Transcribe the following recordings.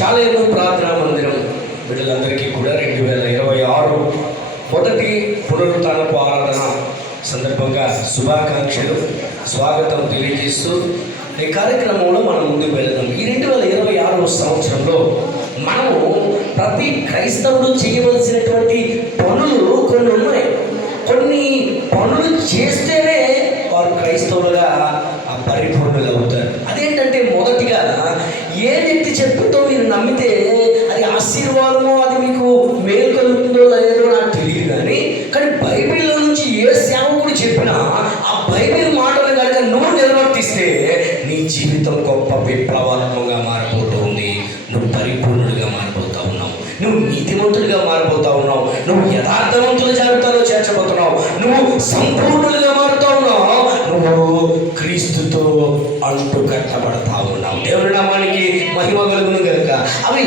షాలేము ప్రార్థనా మందిరం బిడ్డలందరికీ కూడా 2026 మొదటి పునరుత్థానపు ఆరాధన సందర్భంగా శుభాకాంక్షలు, స్వాగతం తెలియజేస్తూ ఈ కార్యక్రమంలో మనం ముందుకు వెళదాం. ఈ 2026 సంవత్సరంలో మనము ప్రతి క్రైస్తవుడు చేయవలసినటువంటి పనులు కొన్ని ఉన్నాయి. కొన్ని పనులు చేస్తేనే వారు క్రైస్తవులుగా పరిపూర్ణులు అవుతారు. అదేంటంటే, మొదటిగా ఏ వ్యక్తి చెప్పుతో మీరు నమ్మితే అది ఆశీర్వాదమో, అది మీకు మేలు కలుగుతుందో లేదో నాకు తెలియదు, కానీ బైబిల్లో నుంచి ఏ సేవకుడు చెప్పినా ఆ బైబిల్ మాటలు కనుక నువ్వు నిర్వర్తిస్తే నీ జీవితం గొప్ప విప్లవాత్మకంగా మారిపోతుంది. నువ్వు పరిపూర్ణుడిగా మారిపోతా ఉన్నావు, నువ్వు నీతిమంతుడిగా మారిపోతా ఉన్నావు, నువ్వు యథార్థవంతుల జాబితాలో చేర్చబోతున్నావు, నువ్వు సంపూర్ణులుగా మారుతా ఉన్నావు, నువ్వు క్రీస్తుతో అంటు కట్టబడతా ఉన్నావు. దేవుని నామానికి మహిమ కలుగును కనుక అవి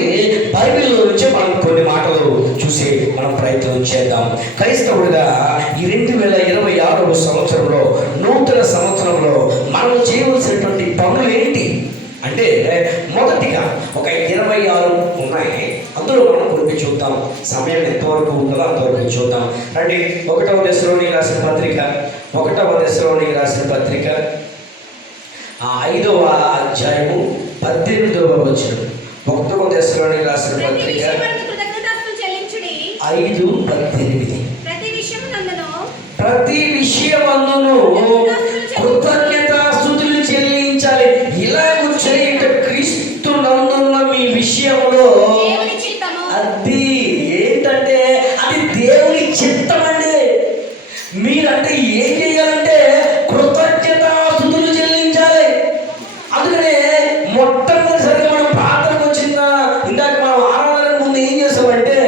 బైబిల్లో నుంచే మనం కొన్ని మాటలు చూసి మనం ప్రయత్నం చేద్దాం. క్రైస్తవుడిగా ఈ 2026 సంవత్సరంలో, నూతన సంవత్సరంలో మనం చేయవలసినటువంటి పనులు ఏంటి అంటే, మొదటిగా ఒక 26 ఉన్నాయి. అందులో మనం కొన్ని చూద్దాం. సమయం ఎంతవరకు ఉంటుందో అంతవరకు చూద్దాం. రండి. 1వ దశలోనికి రాసిన పత్రిక 5వ అధ్యాయము 18వ వచనం. 1వ దశలోనికి రాసిన పత్రిక 5:18. ప్రతి విషయమందును కృతజ్ఞతాస్తుతులు చెల్లించాలి. ఇలాగూ చేయుట క్రీస్తు నందున్న మీ విషయంలో అది ఏంటంటే, అది దేవుని చిత్తం అండి. మీరంటే ఏం చేయాలంటే కృతజ్ఞతాస్తుతులు చెల్లించాలి. అందుకనే మొట్టమొదటిసారిగా మనం ప్రార్థనకు వచ్చిందా, ఇందాక మనం ఆరాధనకు ముందు ఏం చేస్తామంటే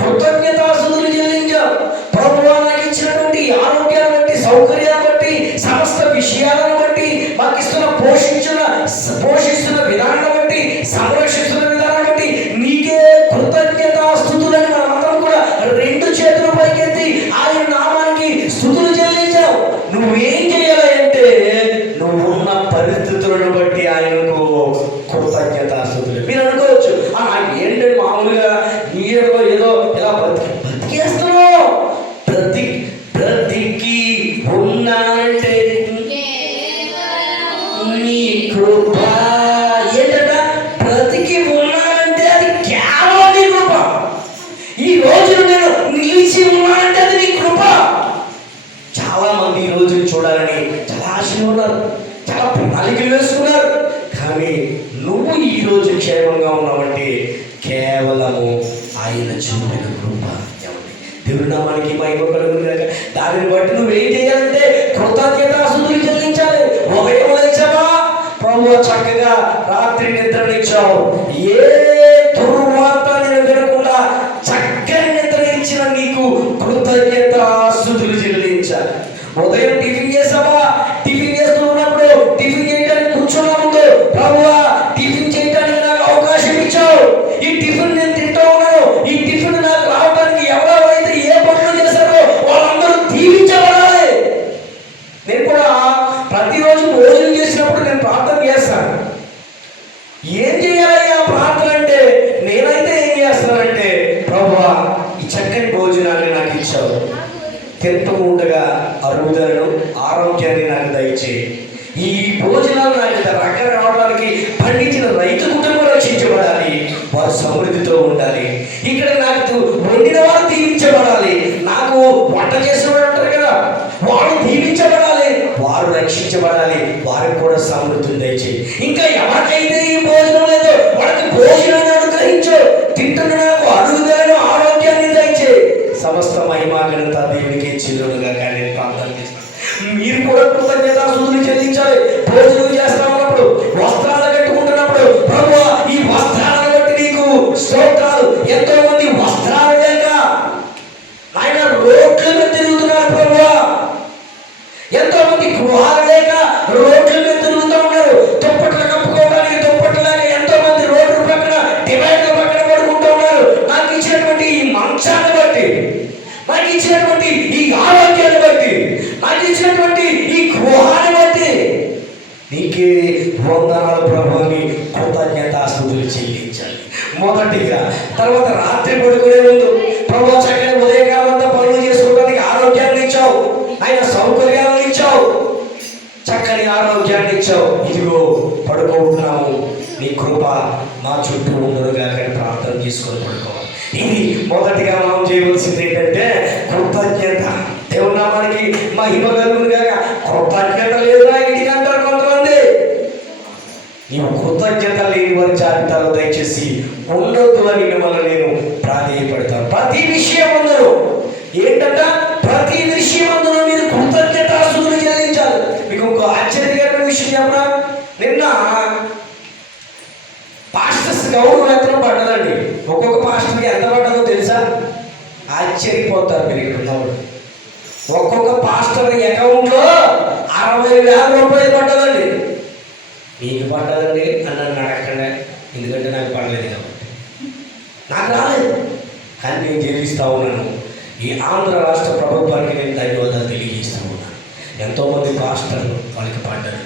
కృతజ్ఞతాస్తుతులు చెల్లించాం. ప్రభువా, నాకు ఇచ్చినటువంటి ఆరోగ్యాన్ని బట్టి, సౌకర్యాన్ని బట్టి, సమస్త విషయాలను బట్టి, మాకు పోషిస్తున్న విధానం బట్టి, సంరక్షిస్తున్న విధానం బట్టి నీకే కృతజ్ఞతాస్తుతులని మనం అందరం కూడా 2 చేతుల పైకెత్తి ఆయన నామానికి స్తుతులు చెల్లించాం. నువ్వేం చేయాలి అంటే, నువ్వు ఉన్న పరిస్థితులను బట్టి ఆయనకు కృతజ్ఞతాస్తుతులు. మీరు అనుకోవచ్చు, నాకు ఏంటంటే మామూలుగా నీలో ఏదో ఇలా బతికేస్తున్నావు. బ్రతికి ఉన్నానంటే నీ కృప. ఏంటంట? బ్రతికి ఉన్నానంటే అది కేవలం నీ కృప. ఈ రోజు నేను నిలిచి ఉన్నానంటే అది నీ కృప. చాలా మంది ఈ రోజుని చూడాలని చాలా ఆశలు ఉన్నారు, చాలా ప్రణాళికలు వేసుకున్నారు, కానీ నువ్వు ఈ రోజు క్షేమంగా ఉన్నావంటే కేవలము ఆయన చూపిన కృప. దేవుని నామానికి మహిమ కలుగును గాక. దానిని బట్టి నువ్వేం చేయాలంటే కృతజ్ఞతాస్తుతులు చెల్లించాలి. ఉదయం లేచావా, ప్రభువా చక్కగా రాత్రి నిద్రనిచ్చావు, ఏ దుర్వార్త నేను వినకుండా చక్కని నిద్ర ఇచ్చిన నీకు కృతజ్ఞతాస్తుతులు చెల్లించాలి. ఉదయం టిఫిన్ చేసావా, టిఫిన్ చేస్తూ ఉన్నప్పుడు, టిఫిన్ చేయడానికి కూర్చున్నా ముందు, ప్రభువా టిఫిన్ చేయడానికి నాకు అవకాశం ఇచ్చావు, ఈ టిఫిన్ నేను తింటూ ఉన్నాను, ఈ టిఫిన్ నాకు రావడానికి ఎవరైతే ఏ పనులు చేశారో వాళ్ళందరూ దీవించబడాలి. నేను కూడా ప్రతిరోజు భోజనం చేసినప్పుడు నేను ప్రార్థన చేస్తాను. ఏం చేయాలి ఆ ప్రార్థన అంటే, నేనైతే ఏం చేస్తానంటే, ప్రభువా ఈ చక్కని భోజనాన్ని నాకు ఇచ్చావు, తింటూ ఉండగా అరుగుదలను, ఆరోగ్యాన్ని నాకు దయచేయి. ఈ భోజనాలు నాకు రక రావడానికి పండించిన రైతు కుటుంబం రక్షించబడాలి, వారు సమృద్ధితో ఉండాలి. ఇక్కడ నాకు వండిన వారు దీవించబడాలి, నాకు వంట చేసిన వారు ఉంటారు కదా, వారు దీవించబడాలి, వారు రక్షించబడాలి, వారికి కూడా సమృద్ధిని దయచేయి. ఇంకా ఎవరికైతే ఈ భోజనం లేదో వాళ్ళకి భోజనాన్ని అనుగ్రహించు, తింటున్న నాకు అరుగుదలను, ఆరోగ్యాన్ని దయచేయి. సమస్త మహిమా ఘనత దేవునికి చెల్లునుగా. కానీ ప్రార్థన చేస్తాను, మీరు కూడా కృతజ్ఞతాస్తుతులు చెల్లించాలి. భోజనం చేస్తా ఉన్నప్పుడు, వస్త్రాలు కట్టుకుంటున్నప్పుడు, ప్రభువా ఈ వస్త్రాలను బట్టి నీకు స్తోత్రాలు. ఎంతో మంది వస్త్రాలు లేక ఆయన రోడ్ల మీద తిరుగుతున్నారు ప్రభువా. ఎంతో మంది గృహాలు లేక రోడ్ల మీద తిరుగుతూ ఉన్నారు. దుప్పట్లు కప్పుకోవడానికి దుప్పట్లు లేక ఎంతో మంది రోడ్డు పక్కన, డివైడర్ పక్కన పడుకుంటూ ఉన్నారు. నాకు ఇచ్చినటువంటి ఈ మంచాన్ని బట్టి, నాకు ఇచ్చినటువంటి ఈ ఆరోగ్యాన్ని బట్టి, నాకు ఇచ్చినటువంటి ఈ గృహాన్ని బట్టి నీకే వందనాలు ప్రభువుని కృతజ్ఞతాస్తుతులు చెల్లించాలి. మొదటిగా. తర్వాత రాత్రి పడుకునే ముందు ప్రభు చక్కని ఉదయకాలం అంతా పనులు చేసుకోవడానికి ఆరోగ్యాన్ని ఇచ్చావు, ఆయన సౌకర్యాలను ఇచ్చావు, చక్కని ఆరోగ్యాన్ని ఇచ్చావు. ఇదిగో పడుకుంటున్నాము, నీ కృప మా చుట్టూ ఉండదుగా కానీ ప్రార్థన చేసుకొని పడుకోవాలి. ఇది మొదటిగా మనం చేయవలసింది ఏంటంటే కృతజ్ఞత. దేవుని నామానికి మహిమ కలుగును గాక. కృతజ్ఞత లేదా ఇంటికి అంటారు కొంతమంది. నీవు కృతజ్ఞత లేని వారి జాబితాలో దయచేసి ఉండొద్దు అని మిమ్మల్ని నేను ప్రాధేయపడతాను. ప్రతి విషయం అందరూ ఏంటంట, ప్రతి విషయం అందరూ మీరు కృతజ్ఞతాస్తుతులు చెల్లించాలి. మీకు ఇంకో ఆశ్చర్యకరమైన విషయం చెప్పనా, నిన్న పాస్టర్స్ గౌరవ వేతనం పడ్డదండి. ఒక్కొక్క పాస్టర్కి ఎంత పడ్డదో తెలుసా? ఆశ్చర్యపోతారు మీరు ఇక్కడ ఉన్నవాడు. ఒక్కొక్క పాస్టర్ అకౌంట్లో 60,000 రూపాయలు పడ్డదండి. నీకు పడ్డదండి అని నన్ను అడగండి, ఎందుకంటే నాకు పడలేదు కాబట్టి, నాకు రాలేదు. కానీ నేను జీవిస్తూ ఉన్నాను. ఈ ఆంధ్ర రాష్ట్ర ప్రభుత్వానికి నేను ధన్యవాదాలు తెలియజేస్తూ ఉన్నాను. ఎంతోమంది పాస్టర్లు వాళ్ళకి పడ్డారు,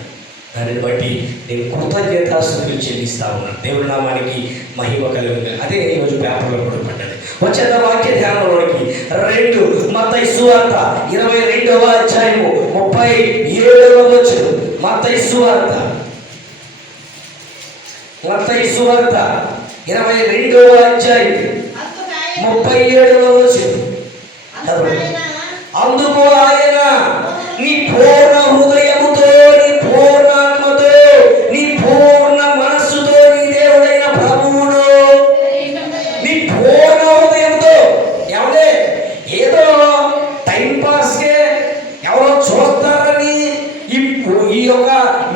దానిని బట్టి నేను కృతజ్ఞతాస్తుతులు చెల్లిస్తూ ఉన్నాను. దేవుడి నామానికి మహిమ కలుగుతుంది. అదే ఈరోజు పేపర్లో కూడా పడ్డది. వచ్చేత వాక్య ధ్యానంలోనికి 2 మత్తయి సువార్త 22వ అధ్యాయము 37వ వచనం. మత్తయి సువార్త 22వ అధ్యాయం 37వ వచనం. అందుకు ఆయన నీ పూర్ణ హృదయముతో, నీ పూర్ణాత్మతో, నీ పూర్ణ మనస్సుతో నీ దేవుడైన ప్రభువును నీ పూర్ణ హృదయంతో. ఏమంటే ఏదో టైంపాస్కే ఎవరో చూస్తారని ఈ యొక్క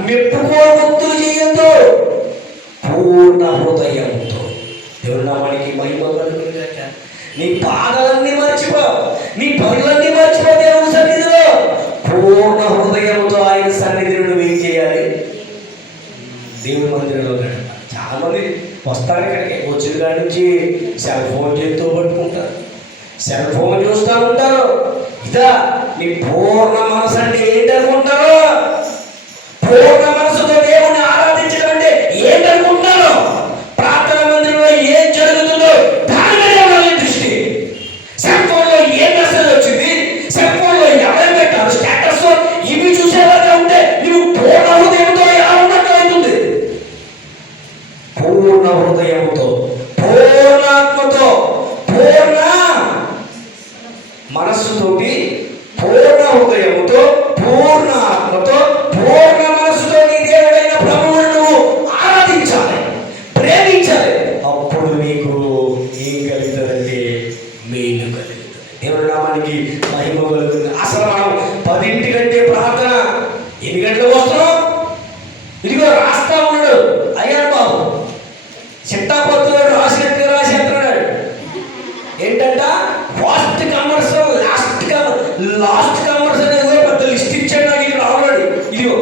మెప్పుకోలు భక్తులు చేయొద్దు. పూర్ణ హృదయంతో. దేవుడి నామానికి మహిమ కలుగును గాక. నీ బాధలన్నీ మర్చిపో, నీ పనులన్నీ మర్చిపో. దేవుని సన్నిధిలో పూర్ణ హృదయంతో ఆయన సన్నిధిని నువ్వు ఏం చేయాలి? దేవుని మందిరంలో గడపాలి. చాలా మంది వస్తారు ఇక్కడికి, వచ్చిన కాడి నుంచి సెల్ ఫోన్ చేస్తూ పట్టుకుంటారు, సెల్ ఫోన్ చూస్తూ ఉంటారు. ఇదా నీ పూర్ణ మనసు అంటే ఏంటనుకుంటారు? పూర్ణ మనసుతో దేవుని ఆరాధించడం అంటే ఏంటనుకుంటున్నారు? ప్రార్థన మందిరంలో ఏం జరుగుతుందో దాని మీద వాళ్ళ దృష్టి. సెల్ ఫోన్లో ఏం మెసేజ్ వచ్చింది, సెల్ ఫోన్లో ఎవరు పెట్టారు స్టేటస్, ఇవి చూసేలాగా ఉంటే నువ్వు పూర్ణ హృదయంతో ఎలా ఉన్నట్టు అవుతుంది. పూర్ణ హృదయంతో, పూర్ణాత్మతో, పూర్ణ మనస్సుతోటి, పూర్ణ హృదయముతో, పూర్ణ ఆత్మతో, పూర్ణ మనస్సుతో నీ దేవుడైన ప్రభువును నువ్వు ఆరాధించాలి, ప్రేమించాలి. అప్పుడు నీకు ఏం కలుగుతుందంటే మేలు కలుగుతుంది. దేవుడి నామానికి మహిమ కలుగుతుంది. అసలు మనం 10 కంటే ప్రార్థన ఎన్ని గంటలకు వస్తున్నాం? ఇదిగో రాస్తా ఉన్నాడు అయ్యాడు బాబు, చిట్టాపత్రుడు రాసినట్టుగా రాసేస్తున్నాడు. ఏంటంట ఫాస్ట్ కమర్స్, లాస్ట్ కమర్స్ అనేది పెద్ద లిస్ట్ ఇచ్చాడు నాకు ఇక్కడ ఆల్రెడీ. ఇదిగో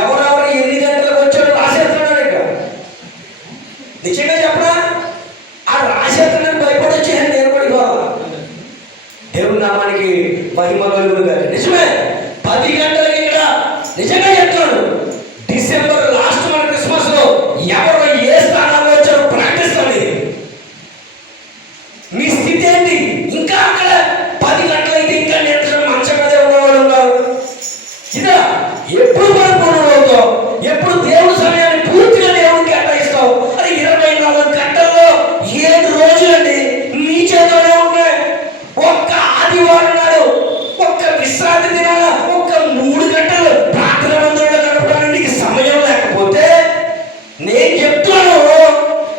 ఎవరెవరు ఎన్ని గంటలకు వచ్చాడో రాసేస్తున్నాడు ఇక్కడ. నిజంగా చెప్పరా, ఆ రాసేస్తున్నాడు భయపడి వచ్చేయాలి. నేను కూడా ఇవ్వాలి. దేవుని నామానికి మహిమ కలుగును గాక. నిజమే, 10 గంటలకి ఇక్కడ నిజంగా చెప్తాడు. డిసెంబర్ లాస్ట్ మన క్రిస్మస్ లో ఎవరు ఏ స్థానాల్లో వచ్చారో ప్రకటిస్తుంది. మీ స్థితి ఏంటి? ఇంకా అక్కడ 10 గంటలైతే ఇంకా నిద్ర మంచం మీదే ఉన్నవాళ్ళు ఉన్నారు. ఇదా ఎప్పుడు పరిపూర్ణం అవుతావు? ఎప్పుడు దేవుని సమయాన్ని పూర్తిగా దేవునికి కేటాయిస్తావు? అది 24 గంటల్లో 7 రోజులండి నీ చేతిలోనే ఉన్నాయి. ఒక్క ఆదివారం నాడు, ఒక్క విశ్రాంతి దినాల, ఒక్క 3 గంటలు ప్రార్థన మందిరంలో గడపడానికి సమయం లేకపోతే నేను చెప్తాను.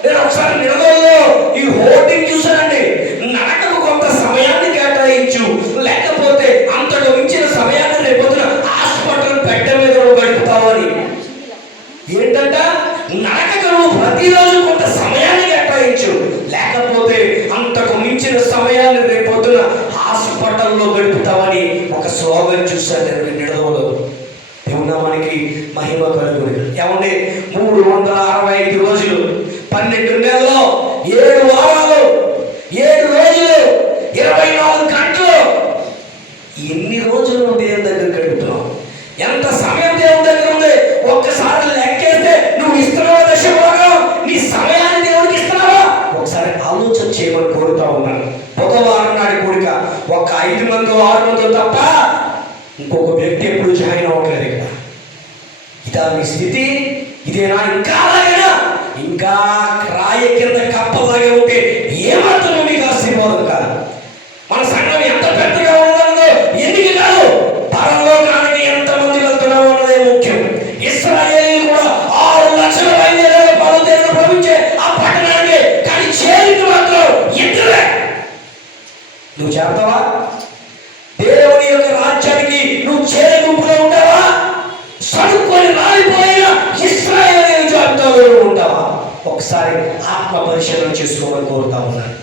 నేను ఒకసారి నిడదల్లో ఈ హోర్డింగ్ చూశానండి. నడకకు కొంత సమయాన్ని కేటాయించు, లేకపోతే అంతకు మించిన సమయాన్ని రేపొద్దున హాస్పిటల్ బెడ్ మీద గడుపుతావని. ఏంటంట, నడకకు నువ్వు ప్రతిరోజు కొంత సమయాన్ని కేటాయించు, లేకపోతే అంతకు మించిన సమయాన్ని రేపొద్దున హాస్పిటల్లో గడుపుతావని ఒక స్లోగన్ చూశాను నేను నిడదవలో. దేవునామానికి మహిమ కలుగును. ఏమండి, 365 రోజులు, 12 నెలల్లో 7 వారాలు, 7 రోజులు ఆలోచన చేయమని కోరుతా ఉన్నాను. బుధవారం నాడు కూడిక ఒక 5 మందో 6 మందో తప్ప ఇంకొక వ్యక్తి ఎప్పుడు జాయిన్ అవ్వట్లేదు ఇక్కడ. ఇదా మీ స్థితి? ఇదేనా? ఇంకా అలాగేనా? ఇంకా రాయ కింద కప్పలాగే ఉంటే ఏమాత్రం మీకు ఆశీర్వాదం కాదు. మన సంఘం ఎంత పెద్దగా ఉందో ఎన్నిక కాదు, పరలోకానికి ఎంతమంది వెళ్తున్నామో అన్నదే ముఖ్యం. ఇశ్రాయేలు కూడా 6 లక్షల బయలుదేరారు పరలోకాన్ని ప్రవహించే ఆ పట్టణానికి, కానీ చేరింది మాత్రం ఇద్దరే. నువ్వు చేరతావా? దేవుని యొక్క రాజ్యానికి నువ్వు చేరే గుంపులో ఉంటావా? సడుక్కొని రాలిపోయిన ఇశ్రాయేలు జాబితాలో ఉంటావా? ఒకసారి ఆత్మ పరిశీలన చేసుకోమని కోరుతా ఉన్నాను.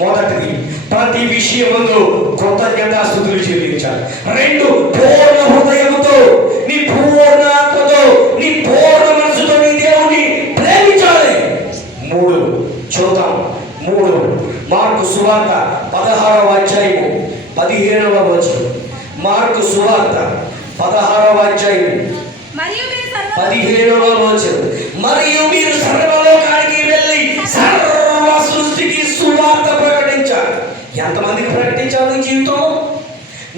మొదటిది, ప్రతి విషయములో కృతజ్ఞతాస్తుతులు చెల్లించాలి. 2, పూర్ణ హృదయముతో, నీ పూర్ణ ఆత్మతో, నీ పూర్ణ మనసుతో నీ దేవుని ప్రేమించాలి. 3 చూద్దాం. 3 మార్కు సువార్త 16వ అధ్యాయము 15వ వచనం. మార్కు సువార్త 16వ అధ్యాయము 15వ వచనం. మరియు మీరు సర్వలోకానికి వెళ్ళి సర్వ సృష్టికి సువార్త ప్రకటించాలి. ఎంతమందికి ప్రకటించాలి? నీ జీవితంలో,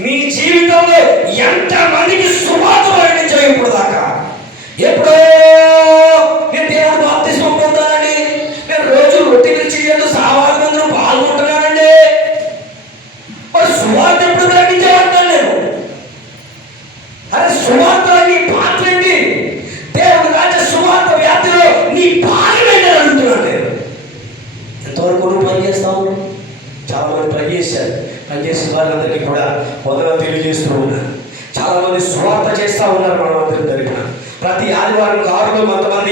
నీ జీవితంలో ఎంతమందికి సువార్త ప్రకటించాలి? ఇప్పుడు దాకా ఎప్పుడో నేను దేవుడు బాప్తిస్మం పొందానండి, నేను రోజు రొట్టెలు చేయలేదు, సావాలు మందులు పాల్గొంటున్నానండి, మరి సువార్త ఎప్పుడు ప్రకటించాలంటాను నేను. అరే సువార్త నీ పాత్ర ఏంటి? దేవుడు రాజ్య సువార్త వ్యాప్తిలో నీ భాగం ఏంటి అడుగుతున్నాను నేను. ఎంతవరకు నువ్వు పనిచేస్తావు? చాలా మంది పనిచేశారు. పనిచేసిన వాళ్ళందరికీ కూడా వందనాలు తెలియజేస్తూ ఉన్నారు. చాలా మంది సువార్త చేస్తూ ఉన్నారు. మన అందరి తరపున ప్రతి ఆదివారం కారులో కొంతమంది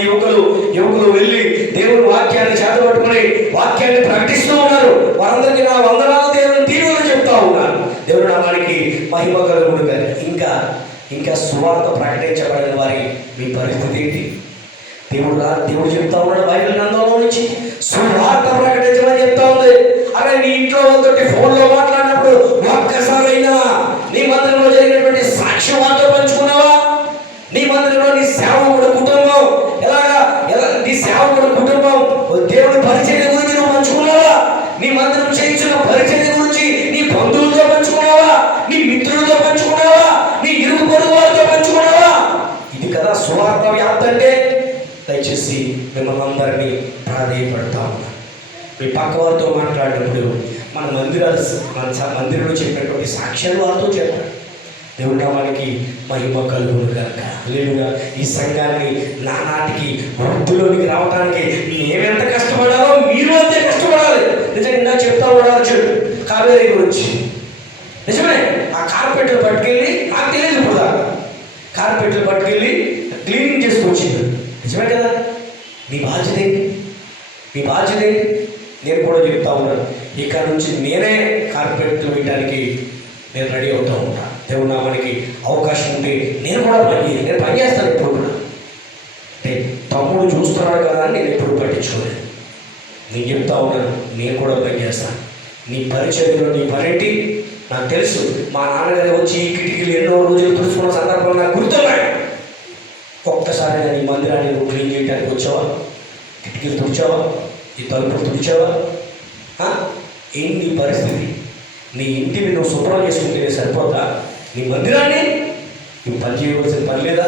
యువకులు వెళ్ళి దేవుని వాక్యాన్ని చేతపట్టుకుని వాక్యాన్ని ప్రకటిస్తూ ఉన్నారు. వారందరికీ నా వందనాలు, దేవుని దీవెనలు చెప్తా ఉన్నారు. దేవుడు నామానికి మహిమ కలుగును గాక. ఇంకా సువార్త ప్రకటించబడిన వారి మీ పరిస్థితి ఏంటి? దేవుడు చెప్తా ఉన్నాడు బైబిల్ గ్రంథంలో నుంచి సువార్త ప్రకటించమని చెప్తా ఉంది. అరే నీ ఇంట్లో వాళ్ళతోటి ఫోన్లో మాట్లాడినప్పుడు ఒక్కసారైనా నీ మందిరంలో జరిగినటువంటి సాక్ష్యం వార్త పంచుకున్నావా? నీ మందిరంలో నీ సేవకుడు కుటుంబం ఎలా నీ సేవకుడు కుటుంబం దేవుడి పరిచర్య గురించి నువ్వు పంచుకున్నావా? నీ మందిరం చేయించిన పరిచర్య గురించి నీ బంధువులతో పంచుకున్నావా? నీ మిత్రులతో పంచుకున్నావా? నీ ఇరుగు పొరుగు వారితో పంచుకున్నావా? ఇది కదా సువార్త వ్యాప్తి అంటే. దయచేసి మిమ్మల్ని అందరినీ ప్రాధేయపడతా ఉన్నా. మీ పక్క వారితో మాట్లాడినప్పుడు మన మందిరంలో చెప్పినటువంటి సాక్ష్యాలు వారితో చెప్పారు. దేవుడు నామానికి మహిమ కలుగును గాక. హల్లెలూయా. ఈ సంఘాన్ని నానాటికి వృద్ధిలోనికి రావడానికి మేమెంత కష్టపడాలో మీరు అంతే కష్టపడాలి. నిజంగా ఇందాక చెప్తా ఉన్నాడు చూడు కావేరీ గురించి. నిజమే, ఆ కార్పెట్లు పట్టుకెళ్ళి, నాకు తెలియదు ఇప్పుడు దాకా, కార్పెట్లు పట్టుకెళ్ళి క్లీనింగ్ చేసుకొచ్చింది. నిజమే కదా? మీ బాధ్యత ఏంటి? మీ బాధ్యత ఏంటి? నేను కూడా చెప్తా ఉన్నాను, ఇక్కడ నుంచి నేనే కార్పెట్లు వేయడానికి నేను రెడీ అవుతూ ఉంటాను. దేవుడు నామానికి అవకాశం ఉంటే నేను కూడా పని చేస్తాను. ఇప్పుడు కూడా అంటే తమ్ముడు చూస్తున్నాడు కదా అని నేను ఎప్పుడు పట్టించుకోలేదు. నేను చెప్తా ఉన్నాను, నేను కూడా పని చేస్తాను. నీ పరిచర్యలో నీ పనేంటి నాకు తెలుసు. మా నాన్నగారు వచ్చి ఈ కిటికీలు ఎన్నో రోజులు తుడుచుకున్న సందర్భంలో నాకు గుర్తున్నాయి. ఒక్కసారి నీ మందిరాన్ని నువ్వు క్లీన్ చేయడానికి వచ్చావా? కిటికీలు తుడిచావా? ఈ తలుపులు తుడిచావా? ఏంటి నీ పరిస్థితి? నీ ఇంటిని నువ్వు శుభ్రం చేసుకుంటే సరిపోతా? నీ మందిరాన్ని నువ్వు పని చేయవలసిన పని లేదా?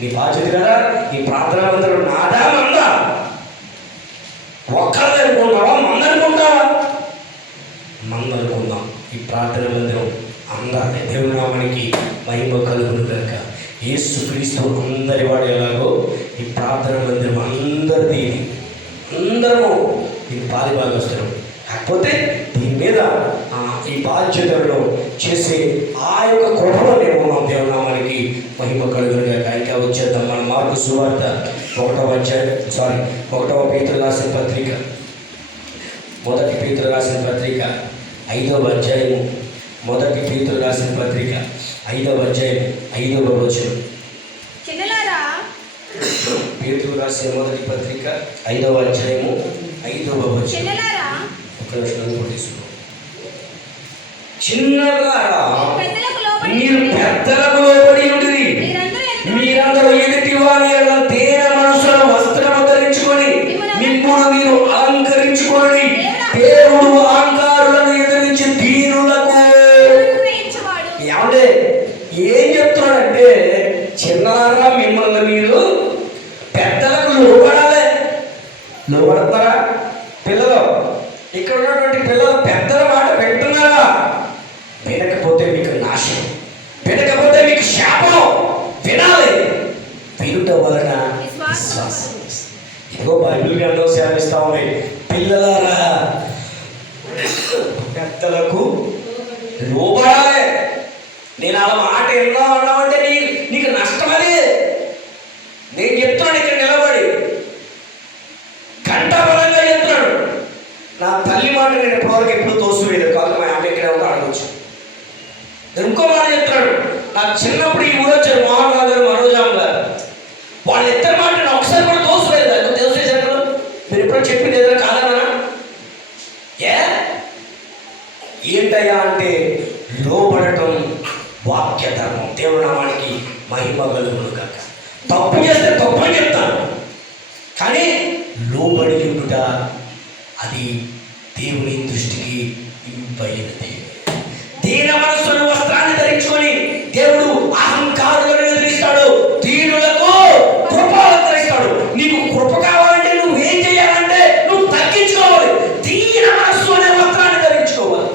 నీ బాధ్యత కదా? నీ ప్రార్థన మందిరం నాదా మందా? ఒక్కరిది అనుకుంటావా? మందనుకుంటావా? మందనుకుందాం. ఈ ప్రార్థన మందిరం అందరినీ. దేవుని నామానికి మహిమ కలుగును గాక. యేసుక్రీస్తు అందరి వాడు ఎలాగో ఈ ప్రార్థన మందిరం అందరిది. అందరము ఇది పాలిభాగస్తులం. కాకపోతే దీని మీద ఈ బాధ్యతలను చేసే ఆ యొక్క కృపలో మేము ఉన్నాం. దేవుని నామానికి మహిమ కలుగును గాక. ఇంకా వచ్చేద్దాం. మన మార్కు సువార్త 1వ పేతురు రాసిన పత్రిక 1 పేతురు రాసిన పత్రిక 5వ అధ్యాయము 1 పేతురు రాసిన పత్రిక 5వ అధ్యాయం 5వ వచనం. పేతురు రాసిన మొదటి పత్రిక 5వ అధ్యాయము 5వ వచనం. ఒక నిమిషం తీసుకో. చిన్నలారా మీరు పెద్దలకు లోబడి ఉండిరి. మీరందరూ ఎదుటి వారి తేన మనసుల వస్త్రము ధరించుకొని మిమ్మల్ని మీరు అలంకరించుకొని లోబడతారా? పిల్లలు, ఇక్కడ ఉన్నటువంటి పిల్లలు పెద్దల మాట వింటున్నారా? వినకపోతే మీకు నాశనం, వినకపోతే మీకు శాపం. వినాలి. వినుట వలన విశ్వాసం. ఇదిగో బైబిల్ గ్రంథం సేవిస్తా ఉంది, పిల్లలారా పెద్దలకు లోబడాలి. నేను అలా మాట ఎన్నో అన్నామంటే నీకు నష్టమది. నేను చెప్తున్నాను ఇక్కడ నిలబడి ఘంటాబలంగా చెప్తున్నాడు. నా తల్లి మాట నేను ఎప్పటివరకు ఎప్పుడు తోసివేయలేదు కాదు. మా అమ్మ ఇక్కడే ఉంటే అడగచ్చు. ఇంకో మాట చెప్తున్నాడు. నాకు చిన్నప్పుడు ఈ ఊరు వచ్చారు మోహన్ రావు గారు, మనోజామ్ గారు. వాళ్ళు ఇద్దరు మాట నేను ఒకసారి కూడా తోసివేయలేదు. అది తోసేసారు. మీరు ఎప్పుడో చెప్పింది ఏదైనా కాదన్నా ఏంటయ్యా అంటే లోబడటం వాక్య ధర్మం. దేవుడి నామానికి మహిమ కలుగును గాక. తప్పు చేస్తే తప్పు అని చెప్తాను, కానీ లోబడి ఉండుట అది దేవుని దృష్టికి ఇంపైనది. దీన మనస్సును వస్త్రాన్ని ధరించుకొని దేవుడు అహంకారులను ఎదిరిస్తాడు, దీనులకు కృప అవతరిస్తాడు. నీకు కృప కావాలంటే నువ్వు ఏం చేయాలంటే నువ్వు తగ్గించుకోవాలి. దీన మనస్సు అనే వస్త్రాన్ని ధరించుకోవాలి.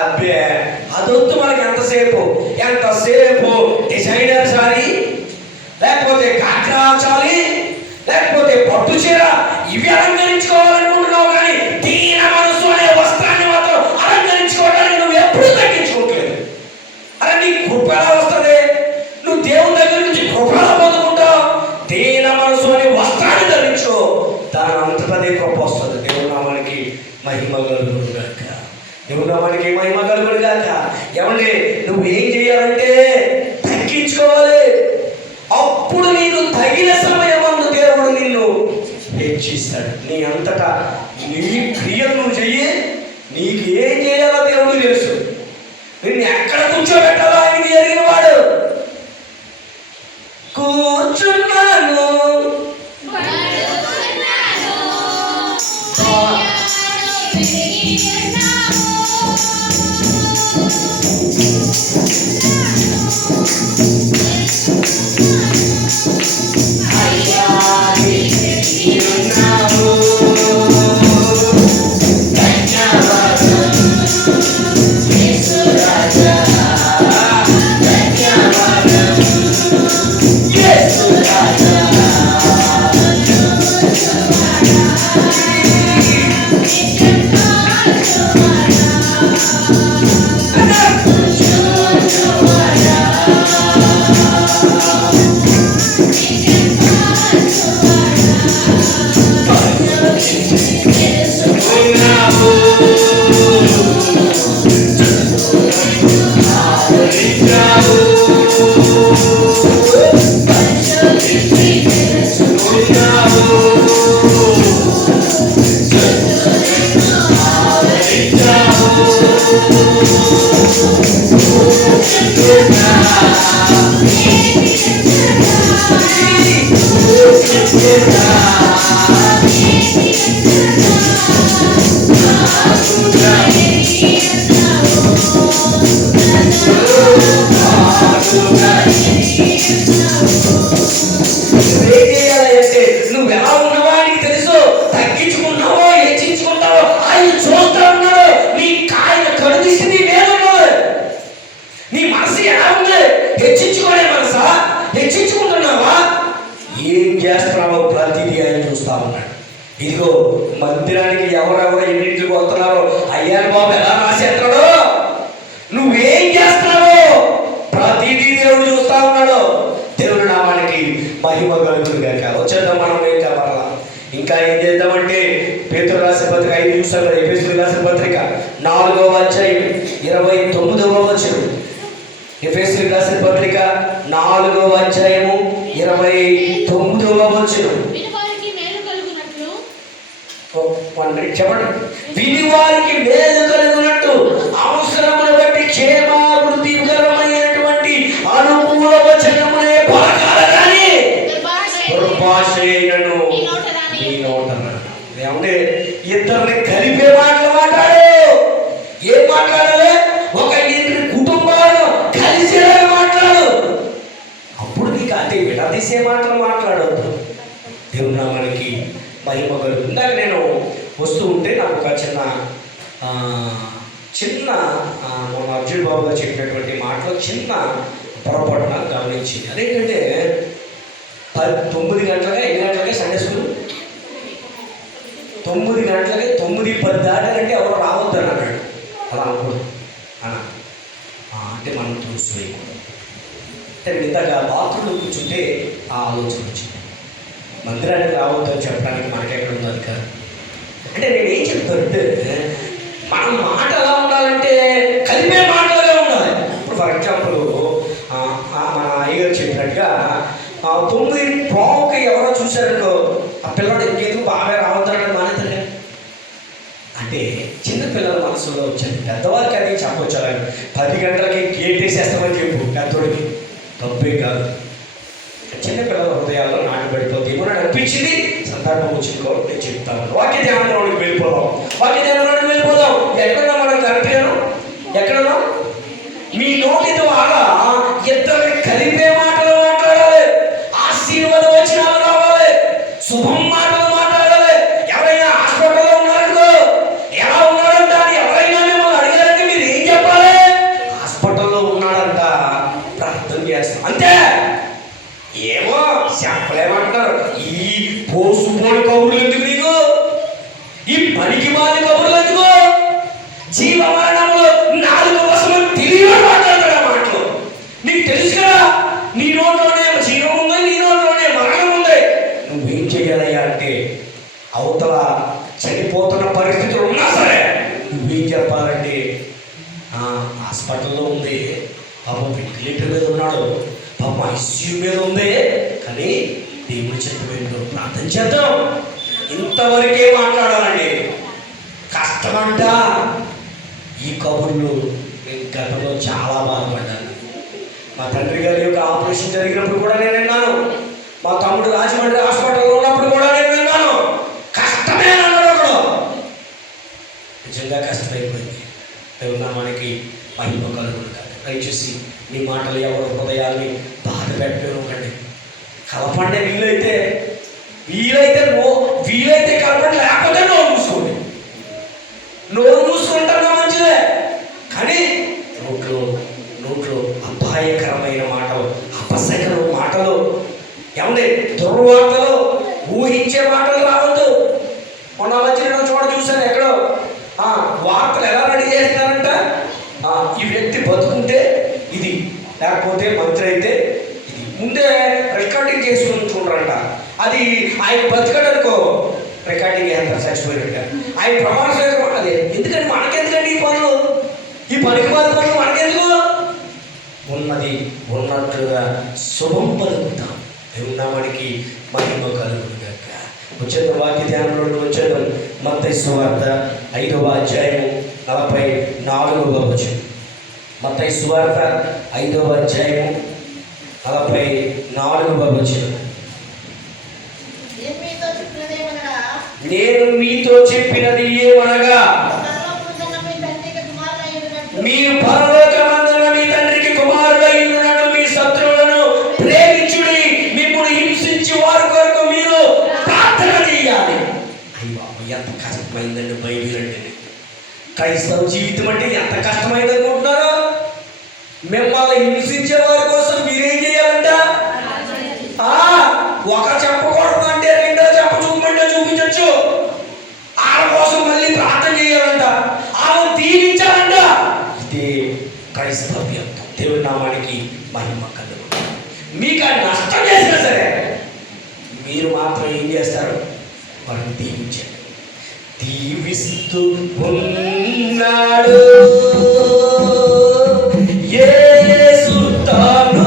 అబ్బే అదొద్దు మనకి. ఎంతసేపు డిజైనర్ సారీ, లేకపోతే కాక్రా చాలి, లేకపోతే పట్టు చీర, ఇవి అలంకరించుకోవాలనుకుంటున్నావు. కానీ దీన మనస్సు అనే వస్త్రాన్ని మాత్రం అలంకరించుకోవడానికి నువ్వు ఎప్పుడూ తగ్గించుకోవట్లేదు. అరే నీ కృప ఎలా వస్తుంది? నువ్వు దేవుని దగ్గర నుంచి కృప ఎలా పొందుకుంటావు? దీన మనస్సు అనే వస్త్రాన్ని ధరించు, దాని అంతటదే కృప వస్తుంది. దేవుని నామానికి మహిమ కలుగును గాక. దేవుని నామానికి మహిమ కలుగును గాక. ఏమండి, నువ్వు ఏం చేయాలంటే తగ్గించుకోవాలి. అప్పుడు నీకు తగిన సమయం అందు దేవుడు నిన్ను హెచ్చిస్తాడు. నీ అంతటా నీ క్రియలు నువ్వు చెయ్యి. నీకు ఏం చేయాలో దేవుడు తెలుసు. నిన్ను ఎక్కడ కూర్చోబెట్టాలో ఆయనకి ఎరిగిన వాడు. కూర్చున్నాను నువ్వు ఎలా ఉన్నావో ఆయనకి తెలుసు. తగ్గించుకున్నావో హెచ్చించుకుంటావో ఆయన చూస్తా ఉన్నాడు. నీ కాయన కడుదీసి నీ వేలున్నాడు. నీ మనసు ఎలా ఉంది? హెచ్చించుకునే మనసా? హెచ్చించుకుంటున్నావా? ఏం చేస్తున్నావో ప్రతిదీ ఆయన చూస్తా ఉన్నాడు. ఇదిగో మందిరానికి ఎవరెవరు ఎన్నింటికి వస్తున్నారో అయ్యాను బాబు ఎలా రాసేస్తాడో, నువ్వేం చేస్తున్నావో ప్రతిదీ దేవుడు చూస్తా ఉన్నాడు. దేవుడి నామానికి మహిమ కలుగును గాక. వచ్చేద్దాం మనం ఇంకా మరలా. ఇంకా ఏం చేద్దామంటే పేతురు రాసిన పత్రిక 5 నిమిషాల్లో ఎఫెసీయులకు రాసిన పత్రిక 4వ అధ్యాయం 29వ వచనం. ఎఫెసీయులకు రాసిన పత్రిక 4వ అధ్యాయము 29వ వచనం. చెప్పండి. విని వారికి మేలు కలుగునట్టు అవసరమును బట్టి క్షేమాభివృద్ధికరమైనటువంటి అనుకూల వచనమునే పలకాలి కానీ దుర్భాషను నీ నోటన. ఏమంటే ఇద్దరిని కలిపే మాటలు మాట్లాడు. ఏం మాట్లాడాలి? ఒక ఇద్దరి కుటుంబాలను కలిసేలాగా మాట్లాడు. అప్పుడు నీకు అంటే విడదీసే మాటలు మాట్లాడవద్దు. దేవుని నామానికి మహిమ కలుగు. ఇందాక నేను వస్తూ ఉంటే నాకు ఒక చిన్న చిన్న మన అర్జున్ బాబు గారు చెప్పినటువంటి మాటలో చిన్న పొరపాటు నాకు గమనించింది. అదేంటంటే 9 గంటలకే, ఎన్ని గంటలకే సండే స్కూల్? 9 గంటలకే 9:10 దాటాలంటే ఎవరో రావద్దని అన్నాడు. అలా అనుకోడు అన్న అంటే మనం చూసుకోకూడదు. అంటే ఇందాక బాత్రూంలో కూర్చుంటే ఆ ఆలోచన వచ్చింది. మందిరానికి రావద్దని చెప్పడానికి మనకెక్కడ ఉంది అధికారం? అంటే నేను ఏం చెప్తానంటే మనం మాట ఎలా ఉండాలంటే కలిపే మాటలుగా ఉండాలి. ఇప్పుడు ఫర్ ఎగ్జాంపుల్ మన అయ్యగారు చెప్పినట్టుగా 9:15కి ఎవరో చూశారనుకో, ఆ పిల్లడు ఇంకెందుకు బాగా రావద్దన్నాడు మానేతాడు. అంటే చిన్నపిల్లల మనసులో వచ్చింది. పెద్దవారికి అది చెప్పొచ్చు. 10 గంటలకి గేట్ వేసేస్తామని చెప్పు పెద్దోడికి, తప్పే కాదు. చిన్నపిల్లల హృదయాల్లో నాటబడిపోతే ఏమో అనిపించింది. సందర్భం వచ్చింది నేను చెప్తాను. వాక్య ధ్యానంలోకి వెళ్ళిపోదాం. వాక్య ధ్యానంలోకి వెళ్ళిపోదాం. ఎక్కడన్నా మనం కరెక్ట్గాను ఎక్కడన్నా మీ నోటి ద్వారా ఇద్దరిని కలిపే మాటలు మాట్లాడాలి. ఆశీర్వాద వచనాలు రావాలి. శుభం మాటలు మాట్లాడాలి. ఎవరైనా హాస్పిటల్లో ఉన్నారనుకో, ఎలా ఉన్నాడంట అని ఎవరైనా మిమ్మల్ని అడిగారంటే మీరు ఏం చెప్పాలి? హాస్పిటల్లో ఉన్నాడంట, ప్రార్థన చేస్తాం అంతే. ఏమో చెప్పలేమంటారు. ఈ పోసుపోని కబుర్లు ఎందుకు నీకు? ఈ పనికి మాలి కబుర్లు ఎందుకు? జీవమరణంలో 4 వసలు తెలియని మాట్లాడతాడు. ఆ మాటలు నీకు తెలుసు కదా. నీ నోట్లోనే జీవం ఉంది, నీ నోట్లోనే మరణం ఉంది. నువ్వేం చెయ్యాలయ్యా అంటే అవతల చనిపోతున్న పరిస్థితులు ఉన్నా సరే నువ్వేం చెప్పాలంటే హాస్పిటల్లో ఉంది, పాపం వెంటిలేటర్ మీద ఉన్నాడు, పాపం ఐసీయూ మీద ఉంది, కానీ దేవుడి చెప్పేంటో ప్రార్థన చేద్దాం. ఇంతవరకే మాట్లాడాలండి. కష్టమంట. ఈ కబుర్లు నేను గతంలో చాలా బాధపడ్డాను. మా తండ్రి గారి యొక్క ఆపరేషన్ జరిగినప్పుడు కూడా నేను విన్నాను. మా తమ్ముడు రాజమండ్రి హాస్పిటల్లో ఉన్నప్పుడు కూడా నేను విన్నాను. కష్టమే అన్నాడు ఒకడు. నిజంగా కష్టమైపోయింది. దేవుని మనకి మహిమ కలుగును కాదు. దయచేసి మీ మాటలు ఎవరి హృదయాన్ని బాధ పెట్టకండి. కలపండి వీలైతే కలపండి, లేకపోతే నోరు మూసుకోండి. నోరు మూసుకుంటాను మంచిదే, కానీ నోట్లో అపాయకరమైన మాటలు, అపశకర మాటలు, ఏమంటే దుర్వార్తలు, ఊహించే మాటలు రావద్దు. మొన్న వచ్చిన చోట చూశాను ఎక్కడో వార్తలు ఎలా రెడీ చేస్తున్నారంట. ఈ వ్యక్తి బతుకుంటే ఇది, లేకపోతే మంత్రి అయితే ఇది, ముందే రికార్డింగ్ చేసుకుని చూడరంట. అది ఆయన బతకడనుకో రికార్డింగ్ చేస్తారు చచ్చిపోయినట్ట. ఆయన ప్రమాణ స్వీకారం అదే. ఎందుకంటే మనకెందుకండి ఈ పనులు, ఈ పనికి పనులు మనకెందుకు? ఉన్నది ఉన్నట్లుగా శుభం పలుకుతాం. దేవునామానికి మహిమ కలుగును గాక. వచ్చేద్దాం వాక్య ధ్యానంలోకి వచ్చేద్దాం. మత్తయి సువార్త 5వ అధ్యాయము 44వ వచనం. మత్తయి సువార్త 5వ అధ్యాయము 44వ వచనం. నేను మీతో చెప్పినది ఏమనగా, మీరు పరలోకమందున్న మీ తండ్రికి కుమారులై ఉన్నట్లు మీ శత్రువులను ప్రేమించుడి, మిమ్మల్ని హింసించి వారి కొరకు మీరు ప్రార్థన చేయాలి. అయ్యో ఎంత కష్టమైందండి బైబిల్ అంటే. క్రైస్తవ జీవితం అంటే ఎంత కష్టమైంది అనుకుంటున్నారో. మిమ్మల్ని హింసించే వారి కోసం మీరేం చేయాలంట? ఒక చెప్పకూడదు అంటే రెండో చెప్ప చూపమంటే చూపించచ్చు. వాళ్ళ కోసం మళ్ళీ ప్రార్థన చేయాలంట, వాళ్ళని దీవించాలంట. ఇదే క్రైస్తవ్యం. దేవుడి నామానికి మహిమ కలుగు. మీకు ఆ నష్టం చేసినా సరే మీరు మాత్రం ఏం చేస్తారు? వారిని దీవించండి. దీవిస్తూ ఉన్నాడు యేసు తాను.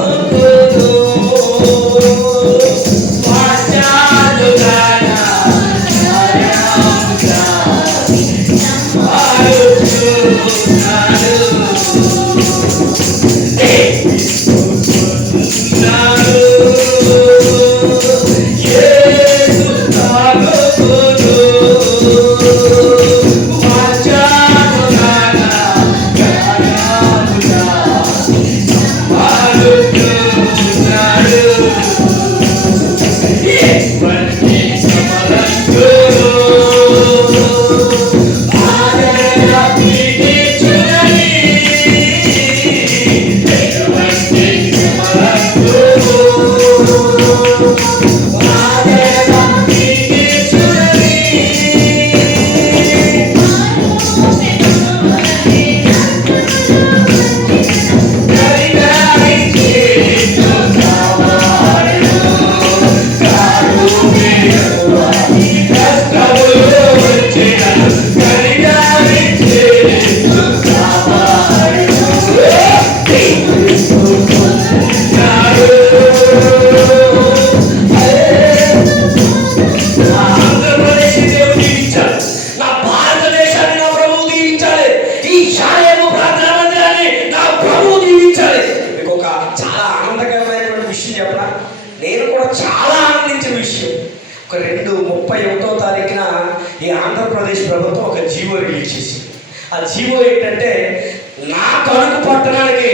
షాలేము ప్రార్థనా మందిరాన్ని నా ప్రభువు దీవించాలి. మీకు ఒక చాలా ఆనందకరమైనటువంటి విషయం చెప్పనా? నేను కూడా చాలా ఆనందించిన విషయం. ఒక 2/31 ఈ ఆంధ్రప్రదేశ్ ప్రభుత్వం ఒక జీవో రిలీజ్ చేసింది. ఆ జీవో ఏంటంటే నా తణుకు పట్టణానికి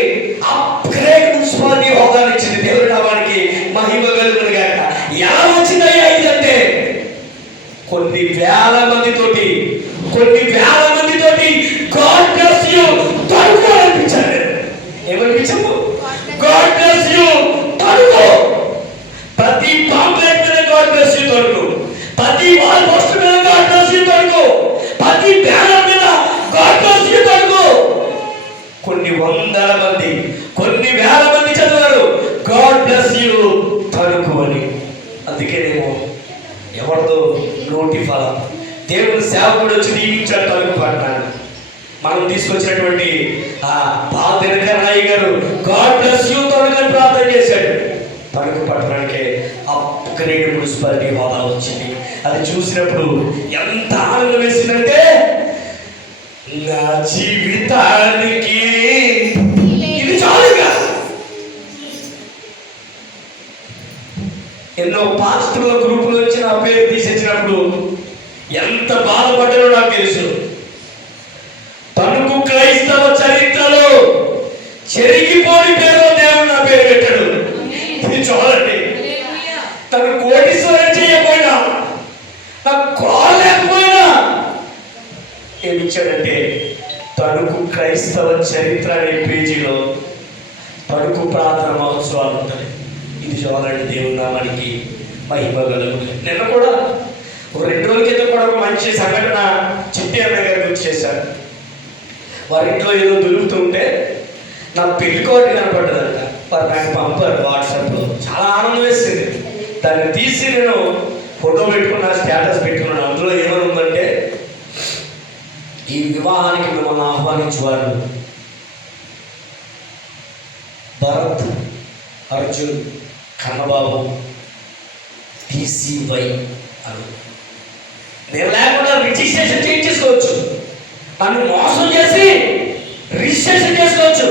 అప్గ్రేడ్ మున్సిపాలిటీ హోదాలు ఇచ్చింది. దేవుడి నామానికి మహిమ కలుగును గాక. ఎలా వచ్చిందయ్యా ఇదంటే కొన్ని వేల మందితోటి గాడ్ బ్లెస్ యూ తణుకు అనిపించారు. ఏమనిపించాము? God bless you Tanuku. ప్రతి పాంప్లెట్ మీద గాడ్ బ్లెస్ యూ తణుకు, ప్రతి వాల్ పోస్టర్ మీద గాడ్ బ్లెస్ యూ తణుకు, ప్రతి బ్యానర్ మీద గాడ్ బ్లెస్ యూ తణుకు. కొన్ని వేల మంది చదివారు గాడ్ బ్లెస్ యూ తణుకు అని. అందుకేనేమో ఎవరిదో నోటి ఫలం దేవుని సేవకుడు వచ్చి దీవించాడు తణుకు పట్టణాన్ని. మనం తీసుకొచ్చినటువంటి బాలదినకరయ్య గారు గాడ్ బ్లెస్ యూ తణుకు అని ప్రార్థన చేశాడు. తణుకు పట్టణానికి అప్గ్రేడ్ మున్సిపాలిటీ హోదా వచ్చింది. అది చూసినప్పుడు ఎంత ఆనందం వేసిందంటే నా జీవితానికి ఇది చాలుగా. ఎన్నో పాస్టర్ల గ్రూపుల నుంచి నా పేరు తీసేసినప్పుడు ఎంత బాధపడ్డారో నాకు తెలుసు. తణుకు క్రైస్తవ చరిత్రలో చెరిగిపోని పేరు దేవుడు నా పేరు పెట్టాడు. ఇది చూడండి, తను కోటీశ్వరం చేయకపోయినా, నాకు కోలేకపోయినా ఏమిచ్చాడంటే తణుకు క్రైస్తవ చరిత్ర అనే పేజీలో తణుకు ప్రార్థన మహోత్సవాలు ఉంటాయి. ఇది చూడాలండి దేవుని నామానికి మహిమ కలుగును. నిన్న కూడా ఒక 2 రోజుల క్రితం కూడా ఒక మంచి సంఘటన చిట్టి అన్నయ్య గారికి వచ్చేసారు. వారి ఇంట్లో ఏదో దొరుకుతుంటే నా పెళ్లి కోటి కనపడ్డదంట. వారు నాకు పంపారు వాట్సాప్లో. చాలా ఆనందం వేసింది. దాన్ని తీసి నేను ఫోటో పెట్టుకున్న స్టేటస్ పెట్టుకున్నాను. అందులో ఏమని ఉందంటే, ఈ వివాహానికి మిమ్మల్ని ఆహ్వానించేవారు భరత్, అర్జున్, కన్నబాబు, TCY అని. నేను లేకుండా రిజిస్ట్రేషన్ చేయించేసుకోవచ్చు, నన్ను మోసం చేసి రిజిస్ట్రేషన్ చేసుకోవచ్చు.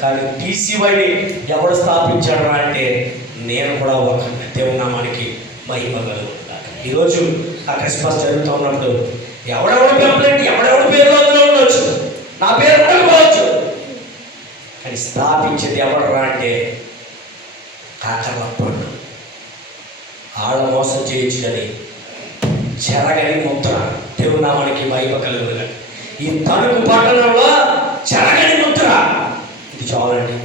కానీ TCYని ఎవడు స్థాపించాడు అంటే నేను కూడా ఒక. దేవుని నామానికి మహిమ కలుగును. ఈరోజు ఆ క్రిస్మస్ జరుగుతూ ఉన్నప్పుడు ఎవడెవడు కంప్లైంట్, ఎవడెవడు పేరు అందులో ఉండొచ్చు, నా పేరు ఉండకపోవచ్చు. కానీ స్థాపించేది ఎవడరా అంటే కాకరపడు. ఆడ మోసం చేయొచ్చు అని చెరగని ముద్ర. దేవుని నామానికి మహిమ కలుగును. ఈ తణుకు పట్టణంలో చెరగని ముద్ర. ఇది చాలండి.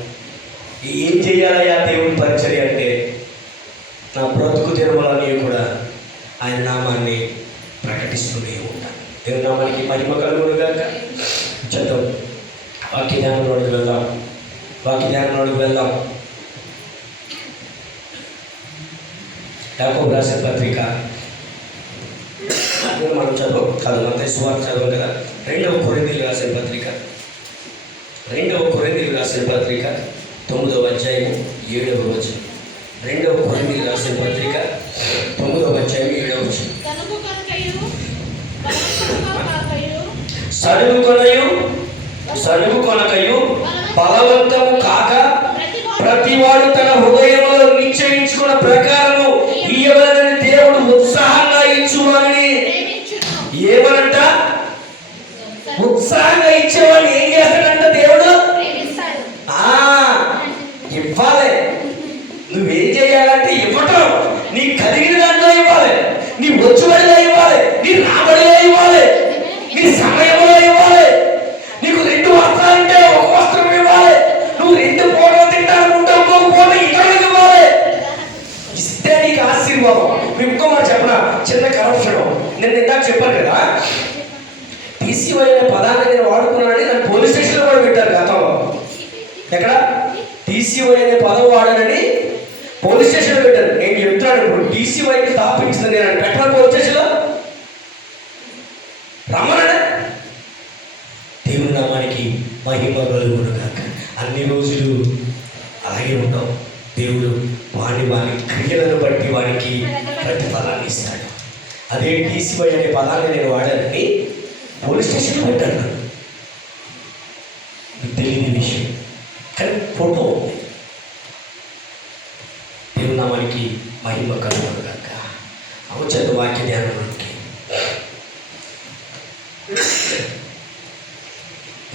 ఏం చేయాలయ్యా దేవుని పరిచర్య అంటే, నా బ్రతుకు దినములన్నీ కూడా ఆయన నామాన్ని ప్రకటిస్తూనే ఉంటాను. దేవుని నామానికి మహిమ కలుగును గాక. చదువు వాక్య ధ్యానంలోకి వెళ్దాం. యాకోబు రాసిన పత్రిక మనం చదువు కాదు, మత్తయి సువార్త చదువు కదా. 2వ కొరింథీయులకు రాసిన పత్రిక 9వ అధ్యాయము 7వ వచనం. 2వ కొరింథీయులకు రాసిన పత్రిక 9వ అధ్యాయం 7వ వచనం. సరుగు కొనకయు బలవంతము కాక ప్రతివాడు తన హృదయంలో నిశ్చయించుకున్న ప్రకారము ఇయ్యవలెనని దేవుడు ఉత్సాహంగా ఇచ్చువాని. ఏమనంట? ఉత్సాహంగా ఇచ్చేవాడిని ఏం చేస్తాడంట దేవుడు? ఇవ్వాలి. నువ్వేం చేయాలంటే ఇవ్వటం. నీ కలిగిన దాంట్లో ఇవ్వాలి, నీ వచ్చుబడిలో ఇవ్వాలి, నీ రాబడిలో ఇవ్వాలి, నీ సమయంలో ఇవ్వాలి. నీకు 2 వస్త్రాలంటే 1 వస్త్రం ఇవ్వాలి. నువ్వు 2 పూటలు తింటానుకుంటే ఒక్కొక్క పూట ఇతరులకు ఇవ్వాలి. ఇస్తే నీకు ఆశీర్వాదం. మీకు ఇంకో మాట చెప్పనా, చిన్న కరప్షన్. నేను ఇందాక చెప్పాను కదా, TCY అనే పదాన్ని నేను వాడుకున్నానని నన్ను పోలీస్ స్టేషన్లో కూడా పెట్టారు గతంలో. ఎక్కడ? TCY అనే పదం వాడానని పోలీస్ స్టేషన్లో పెట్టారు. నేను చెప్తున్నాను, ఇప్పుడు TCYని స్థాపించింది నేను పెట్టాను పోలీస్ స్టేషన్లో. రమ్మనండి. దేవుని నామానికి మహిమ కలుగును గాక. అన్ని రోజులు అలాగే ఉంటాం. దేవుడు వాని క్రియలను బట్టి వానికి ప్రతిఫలాన్ని ఇస్తాడు. అదే TCY అనే పదాన్ని నేను వాడానని పోలీస్ స్టేషన్లో పెట్టాను. వచ్చేది వాక్య ధ్యానంలోకి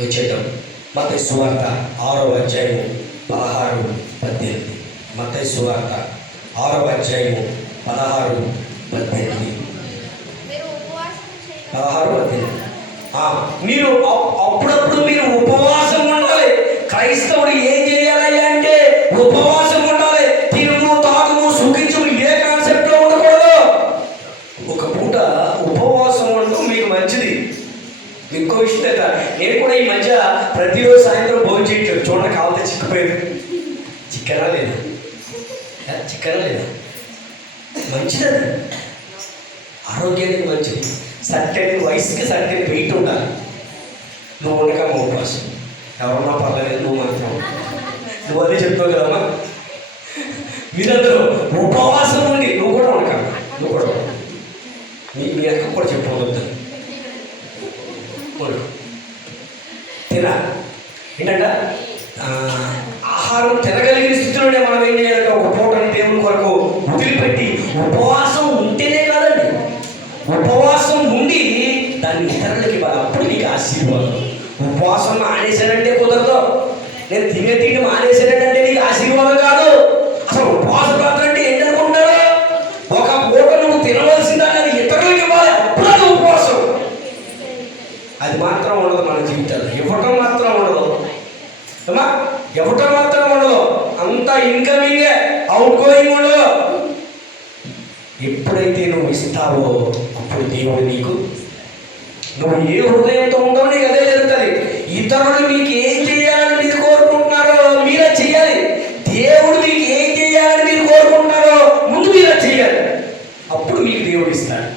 వచ్చేద్దాం. మత్తయి సువార్త 6వ అధ్యాయము 16-18. మత్తయి సువార్త 6వ అధ్యాయము 16-18. మీరు అప్పుడప్పుడు మీరు ఉపవాసం ఉండాలి. క్రైస్తవుడు ఏం చేయాలి అంటే ఉపవాసం ఉండాలి. తినుము తాగుము సుఖించము ఏ కాన్సెప్ట్లో ఉండకూడదు. ఒక పూట ఉపవాసం ఉండడం మీకు మంచిది. ఇంకో విషయం కదా, నేను కూడా ఈ మధ్య ప్రతిరోజు సాయంత్రం భోజనం చేయట్లేదు. చూడండి, కావాలంటే చిక్కిపోయేది. చిక్కనా లేదా? చిక్కనా లేదా? మంచిది, అది ఆరోగ్యానికి మంచిది. సర్టెన్ వయసుకి సర్టెన్ వెయిట్ ఉండాలి. నువ్వు ఉండకమ్మా ఉపవాసం, ఎవరన్నా పర్లేదు, నువ్వు మాత్రం నువ్వు అదే చెప్తావు కదమ్మా. మీరందరూ ఉపవాసం ఉండి నువ్వు కూడా ఉండకమ్మా, నువ్వు కూడా మీ అక్క కూడా చెప్పవద్దు. తినా ఏంటంట, ఆహారం తినగలిగిన స్థితిలోనే మనం ఏం చేయాలంటే ఒక పూటని దేవుని కొరకు వదిలిపెట్టి ఉపవాసం ఉంటేనే కాదండి, ఉపవాసం ఉండి దాన్ని ఇతరులకి ఇవ్వాలి. అప్పుడు నీకు ఆశీర్వాదం. ఉపవాసం మానేశానంటే కుదరదు. నేను తిండి మానేశానంటే నీకు ఆశీర్వాదం కాదు. అసలు ఉపవాస ప్రార్థన అంటే ఏంటనుకుంటున్నారు? ఒక పూట నువ్వు తినవలసిందని అది ఇతరులకి ఇవ్వాలి. అప్పుడు అది ఉపవాసం. అది మాత్రం ఉండదు మన జీవితాల్లో. ఇవ్వటం మాత్రం ఉండదు అమ్మా, ఇవ్వటం మాత్రం ఉండదు. అంతా ఇన్కమింగే, అవుట్ గోయింగ్ ఉండదు. ఎప్పుడైతే నువ్వు ఇస్తావో అప్పుడు దేవుడు నీకు, నువ్వు ఏ హృదయంతో ఉంటావో నీకు అదే జరుగుతుంది. ఇతరులు మీకు ఏం చేయాలని మీరు కోరుకుంటున్నారో మీరే చేయాలి. దేవుడు మీకు ఏం చేయాలని మీరు కోరుకుంటున్నారో ముందు మీరే చేయాలి. అప్పుడు మీకు దేవుడు ఇస్తాడు.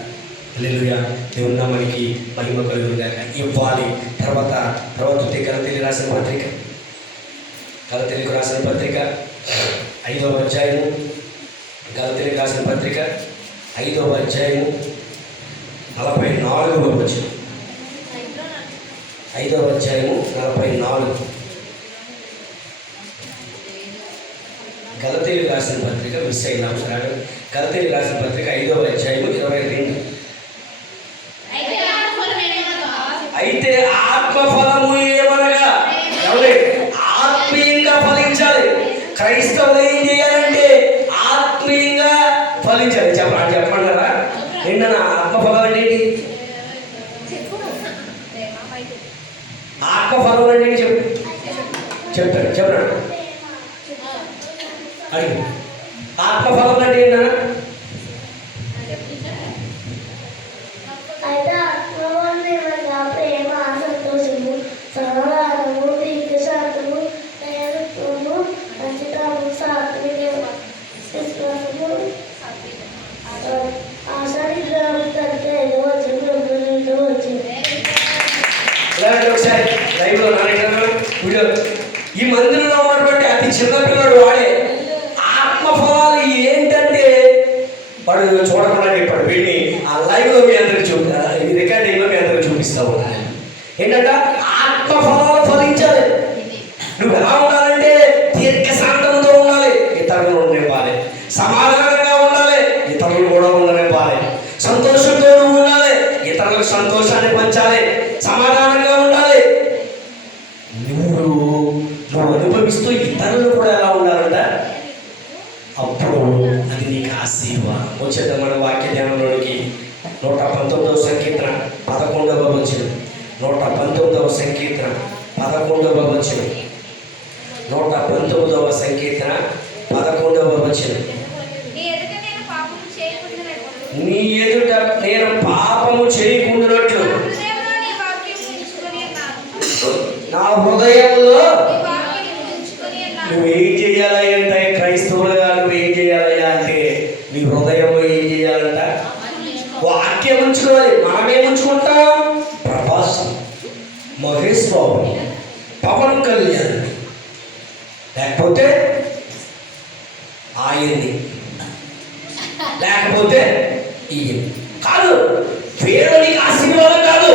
హల్లెలూయా. దేవుని నామానికి మహిమ కలుగునుగాక. ఇవ్వాలి. తర్వాత గలతీయులకు రాసిన పత్రిక, గలతీయులకు రాసిన పత్రిక 5వ అధ్యాయము, గలతీయులకు రాసిన పత్రిక 5వ అధ్యాయము 44వ వచనం. 5వ అధ్యాయము 44. గలతీయులకు రాసిన పత్రిక మిస్ అయిన అవసరాలు. గలతీయులకు రాసిన పత్రిక 5వ అధ్యాయము 22. అయితే ఆత్మఫలము ఏమనగా, ఎవరి ఆత్మీయంగా ఫలించాలి. క్రైస్తవులు ఏం చేయాలంటే ఆత్మీయంగా ఫలించాలి. చెప్పంటారా ఏంటన్నా ఆత్మఫలం అంటే ఏంటి? ఆత్మఫలం అంటే ఏంటి చెప్తారు, చెప్పండి. అడిగి ఆత్మఫలం అంటే ఏంటన్నా? ఒకసారి లైవ్లో వీడియో, ఈ మందిరంలో ఉన్నటువంటి అతి చిన్నపిల్లడు వాడే ఆత్మఫలాలు ఏంటంటే వాడు చూడకుండా చెప్పాడు. వీడిని ఆ లైవ్లో మీ అందరికి రికార్డింగ్లో మీ అందరికి చూపిస్తావు. ఏంటంట ఆత్మఫలాలు ఫలించాలి. నువ్వు ఎలా ఉండాలంటే దీర్ఘశాంతంతో ఉండాలి, ఇతరులు ఉండనివ్వాలి. సమాధానంగా ఉండాలి, ఇతరులు కూడా ఉండనివ్వాలి. సంతోషంతో ఉండాలి, ఇతరులకు సంతోషాన్ని పంచాలి. సమాధానంగా ఉండాలి. నువ్వు అనుభవిస్తూ ఇతరులు కూడా ఎలా ఉండాలంట, అప్పుడు అది నీకు ఆశీర్వాదం. వచ్చేద్దాం మన వాక్య ధ్యానంలోనికి. 119వ సంకీర్తన 11వ వచనం. 119వ సంకీర్తన 11వ వచనం. 119వ సంకీర్తన 11వ వచనం. నీ ఎదుట నేను పాపము చేయకుండానట్లు నా హృదయంలో. నువ్వేం చేయాలి అంటే క్రైస్తవులుగా నువ్వేం చేయాలి అంటే నీ హృదయంలో ఏం చేయాలంట? వాక్యం ఉంచుకోవాలి. మనమే ఉంచుకుంటాం. ప్రభాస్, మహేష్ బాబు, పవన్ కళ్యాణ్, లేకపోతే ఆయన్ని, లేకపోతే ఈయన కాదు. వేరే నీకు ఆశీర్వాదం కాదు.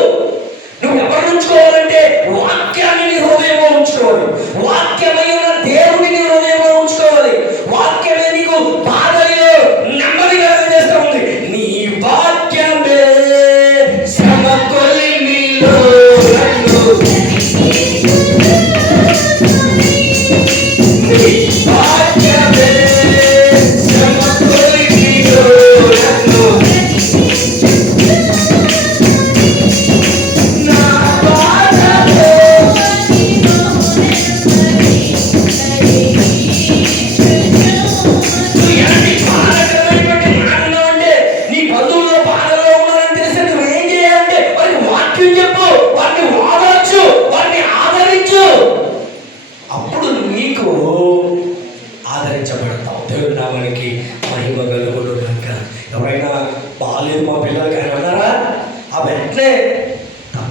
నువ్వు ఎవరు ఉంచుకోవాలంటే వాక్యాన్ని నీ హృదయంలో ఉంచుకోవాలి. వాక్యమైన దేవుని నీ హృదయంలో ఉంచుకోవాలి. వాక్యమే నీకు బాధలో నెమ్మదిగా చేస్తూ ఉంది. నీ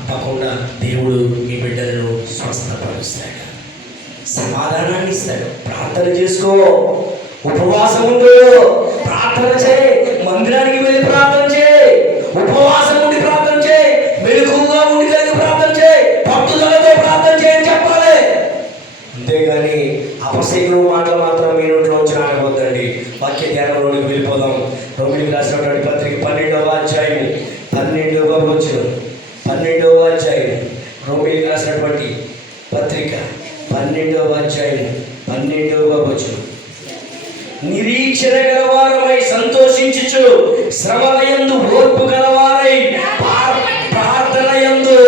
తప్పకుండా దేవుడు మీ బిడ్డలను స్వస్థపరుస్తాడు, సమాధానాన్ని ఇస్తాడు. ప్రార్థన చేసుకో, ఉపవాసం ఉండు, ప్రార్థన చేయి, మందిరానికి వెళ్ళి ప్రార్థన చేయి, ఉపవాసం ఉండి ప్రార్థన చేయి, మెలకువగా ఉండి కలిగి ప్రార్థన చేయి, పట్టుదలతో ప్రార్థన చేయని చెప్పాలి. అంతేగాని అపశకునం మాటలు మాత్రం మీ నోట్లోంచి రాకపోద్దండి. వాక్య ధ్యానంలోనికి వెళ్ళిపోదాం. రోమిలికి రాసినటువంటి పత్రిక 12వ అధ్యాయం 12వ వచనం. 12వ అధ్యాయం రోమిలికి రాసినటువంటి పత్రిక 12వ అధ్యాయం 12వ వచనం. నిరీక్షణ గలవారమై సంతోషించుచు, శ్రమలయందు ఓర్పు గలవారై, ప్రార్థన యందు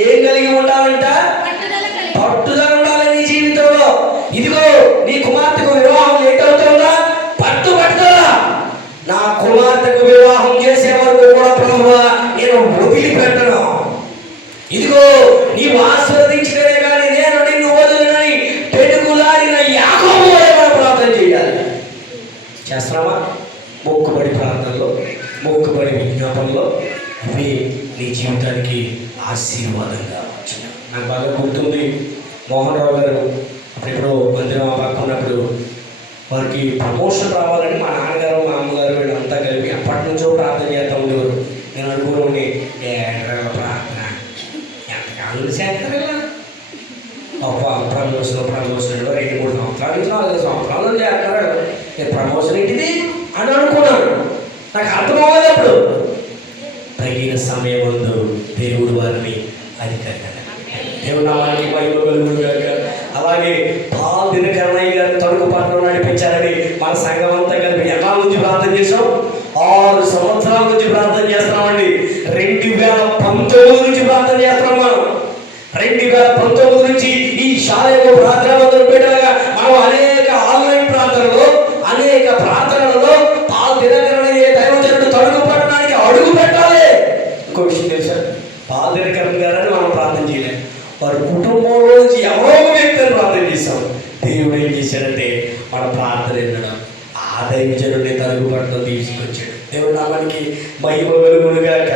ఏం కలిగి ఉండాలంట? పట్టుదల ఉండాలి నీ జీవితంలో. ఇదిగో నీ కుమార్తెకు వివాహం లేట్ అవుతుందా? పట్టుదల. నా కుమార్తెకు వివాహం చేసే వరకు కూడా ప్రభువా నేను వదిలిపెట్టను. ఇదిగో నీవు ఆశీర్వదించితేనే కానీ నేను నిన్ను వదలనని పెనుగులాడిన యాకోబు వలె మనం ప్రార్థన చేయాలి. చేస్తున్నామా? మొక్కుబడి ప్రార్థనలో, మొక్కుబడి విజ్ఞాపనలో ఇవి నీ జీవితానికి ఆశీర్వాదంగా వచ్చిన. నాకు బాగా గుర్తుంది, మోహన్ రావు గారు అప్పుడెప్పుడో మందిరం పక్కనప్పుడు వారికి ప్రమోషన్ రావాలని మా నాన్నగారు మా అమ్మగారు వీళ్ళంతా కలిపి అప్పటి నుంచో ప్రార్థన చేస్తూ ఉండేవారు. నేను అనుకుని ప్రార్థన ఎంతకాలం చేస్తారు కదా, ప్రమోషన్ 2-3 సంవత్సరాల నుంచి 4 సంవత్సరాలు చేస్తారు, ప్రమోషన్ ఏంటిది అని అనుకున్నాను. నాకు అర్థమవ్వదు. అప్పుడు తగిన సమయం ముందు దేవుడు వారిని అధికారిగా దేవుడు నామానికి మహిమ కలుగును గాక. అలాగే పాల్ దినకరణయ్య గారు తణుకు పట్టణం నడిపించారని మన సంఘం అంతా కలిపి ఎలా నుంచి ప్రార్థన చేసాం? 6 సంవత్సరాల నుంచి ప్రార్థన చేస్తున్నామండి. 2019 నుంచి ప్రార్థన చేస్తున్నాం. మనం 2019 నుంచి ఈ శాలయకు ప్రార్థన బిడ్డలుగా మనం అనేక ఆన్లైన్ ప్రార్థనలో, అనేక ప్రార్థనలలో పాల్ దినకరణయ్య దైవజనుడు తణుకు పట్టణానికి అడుగు పెట్టాలి. ఇంకో విషయం తెలుసా? పాల్ దినకరణ గారని మనం ప్రార్థన చేయలేం. వారి కుటుంబంలో నుంచి ఎవరో వ్యక్తిని ప్రార్థన చేశాం. దేవుడు ఏం చేశాడంటే మన ప్రార్థన వినడం, ఆ దైవజనుడిని తణుకు పట్టణం తీసుకొచ్చాడు. దేవుడు నామానికి మహిమ కలుగునుగాక.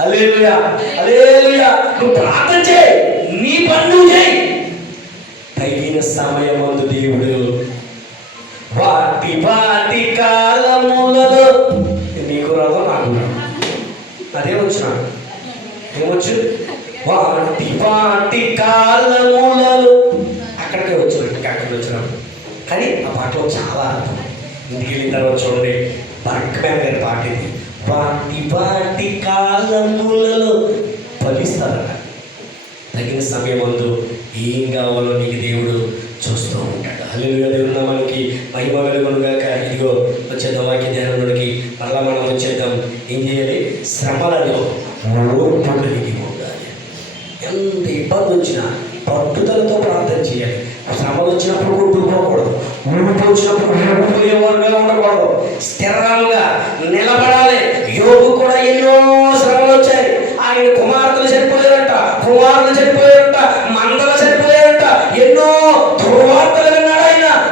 హల్లెలూయా, హల్లెలూయా. నువ్వు ప్రార్థన చేయి, నీ పని నువ్వు చేయి. తగిన సమయం ముందు దేవుడు వాటి కాలములలో నీకు రాదు, నాకు రాదు. అదే వచ్చినాడు. ఏమొచ్చు? వాటి కాలములలో అక్కడికే వచ్చినట్టు, అక్కడికి వచ్చినప్పుడు. కానీ ఆ పాటలో చాలా ఇంటికి వెళ్ళిన తర్వాత చూడండి, బర్క్మ్యాన్ గారి పాట ఇది. వాటి కాలములలో ఫలిస్తారట. తగిన సమయం ముందు ఏం కావాలో నీకు దేవుడు చూస్తూ ఉంటాడు. హల్లెలూయా. దేవుడు నామానికి మహిమ కలుగునుగాక. ఇదిగో వచ్చేద్దాం వాక్య ధ్యానంలోకి. మరలా మనం వచ్చేద్దాం. ఏం చేయాలి? శ్రమలలో ఓర్పు కలిగి ఉండాలి. ఎంత ఇబ్బంది వచ్చినా పట్టుదలతో ప్రార్థన చేయాలి. శ్రమలు వచ్చినప్పుడు కొట్టుకుపోకూడదు, ఊపిరి వచ్చినప్పుడు ఊపిరిగా ఉండకూడదు, స్థిరంగా నిలబడాలి. యోగు కూడా ఎన్నో శ్రమలు వచ్చాయి. ఆయన కుమార్తెలు చనిపోయారంట, కుమారులు చనిపోయారంట, మందలు చనిపోయారంట, ఎన్నో దుర్వార్తలు విన్నాడు.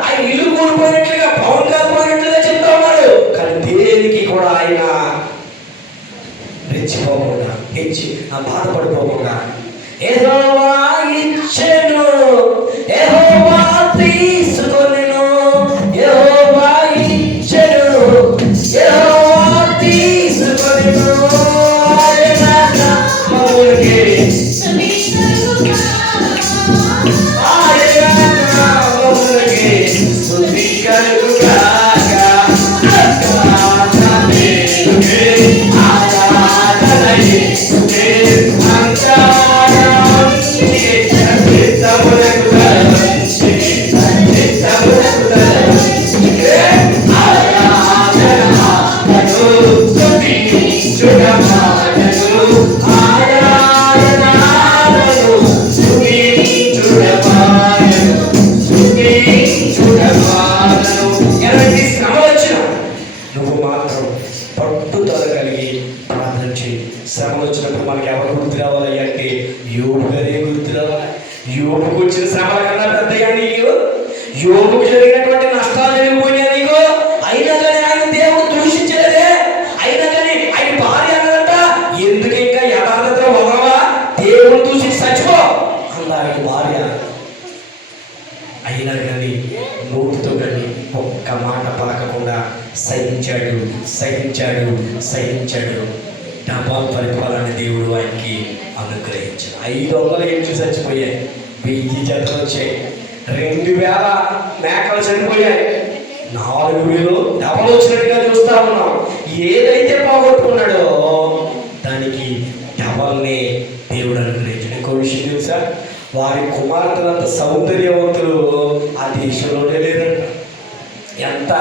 ఆయన ఇల్లు కూలిపోయినట్లుగా, పవన్ కాలిపోయినట్లుగా చెప్తా ఉన్నాడు. కానీ దేనికి కూడా ఆయన రెచ్చిపోకుండా, బాధపడిపోకుండా యెహోవా ఇచ్చెను, యెహోవా తీసుకొనెను, యెహోవా ఇచ్చెను, యెహోవా తీసుకొనెను. ఆయన నామమునకే స్తుతి కలుగుగాక. నువ్వు మాత్రం పట్టుదల కలిగి ప్రార్థన చేయి. శ్రమ వచ్చినప్పుడు మనకి ఎవరు గుర్తు రావాలి అంటే యోబు గారే గుర్తు రావాలి. యోబుకు వచ్చిన శ్రమల కన్నా పెద్దగా నీకు, యోబుకు జరిగినటువంటి నష్టాలు జరిగిపోయినా నీకు, అయినా కానీ ఆయన దేవుడు దూషించలేదే. అయినా కానీ ఆయన భార్య అన్నదంట, ఎందుకు ఇంకా యథార్థతలో సహించాడు సహించాడు. డబల్ పరిపాలన దేవుడు ఆయనకి అనుగ్రహించాడు. 500 ఏడ్చి చచ్చిపోయాయి, 1000 జతలు వచ్చాయి, 2000 మేకలు చనిపోయాయి, 4000 డబల్ వచ్చినట్టుగా చూస్తా ఉన్నాం. ఏదైతే పోగొట్టుకున్నాడో దానికి డబల్ని దేవుడు అనుగ్రహించాడు. ఇంకో విషయం తెలుసా, వారి కుమార్తెలంత సౌందర్యవంతులు ఆ దేశంలోనే లేరంట. ఎంత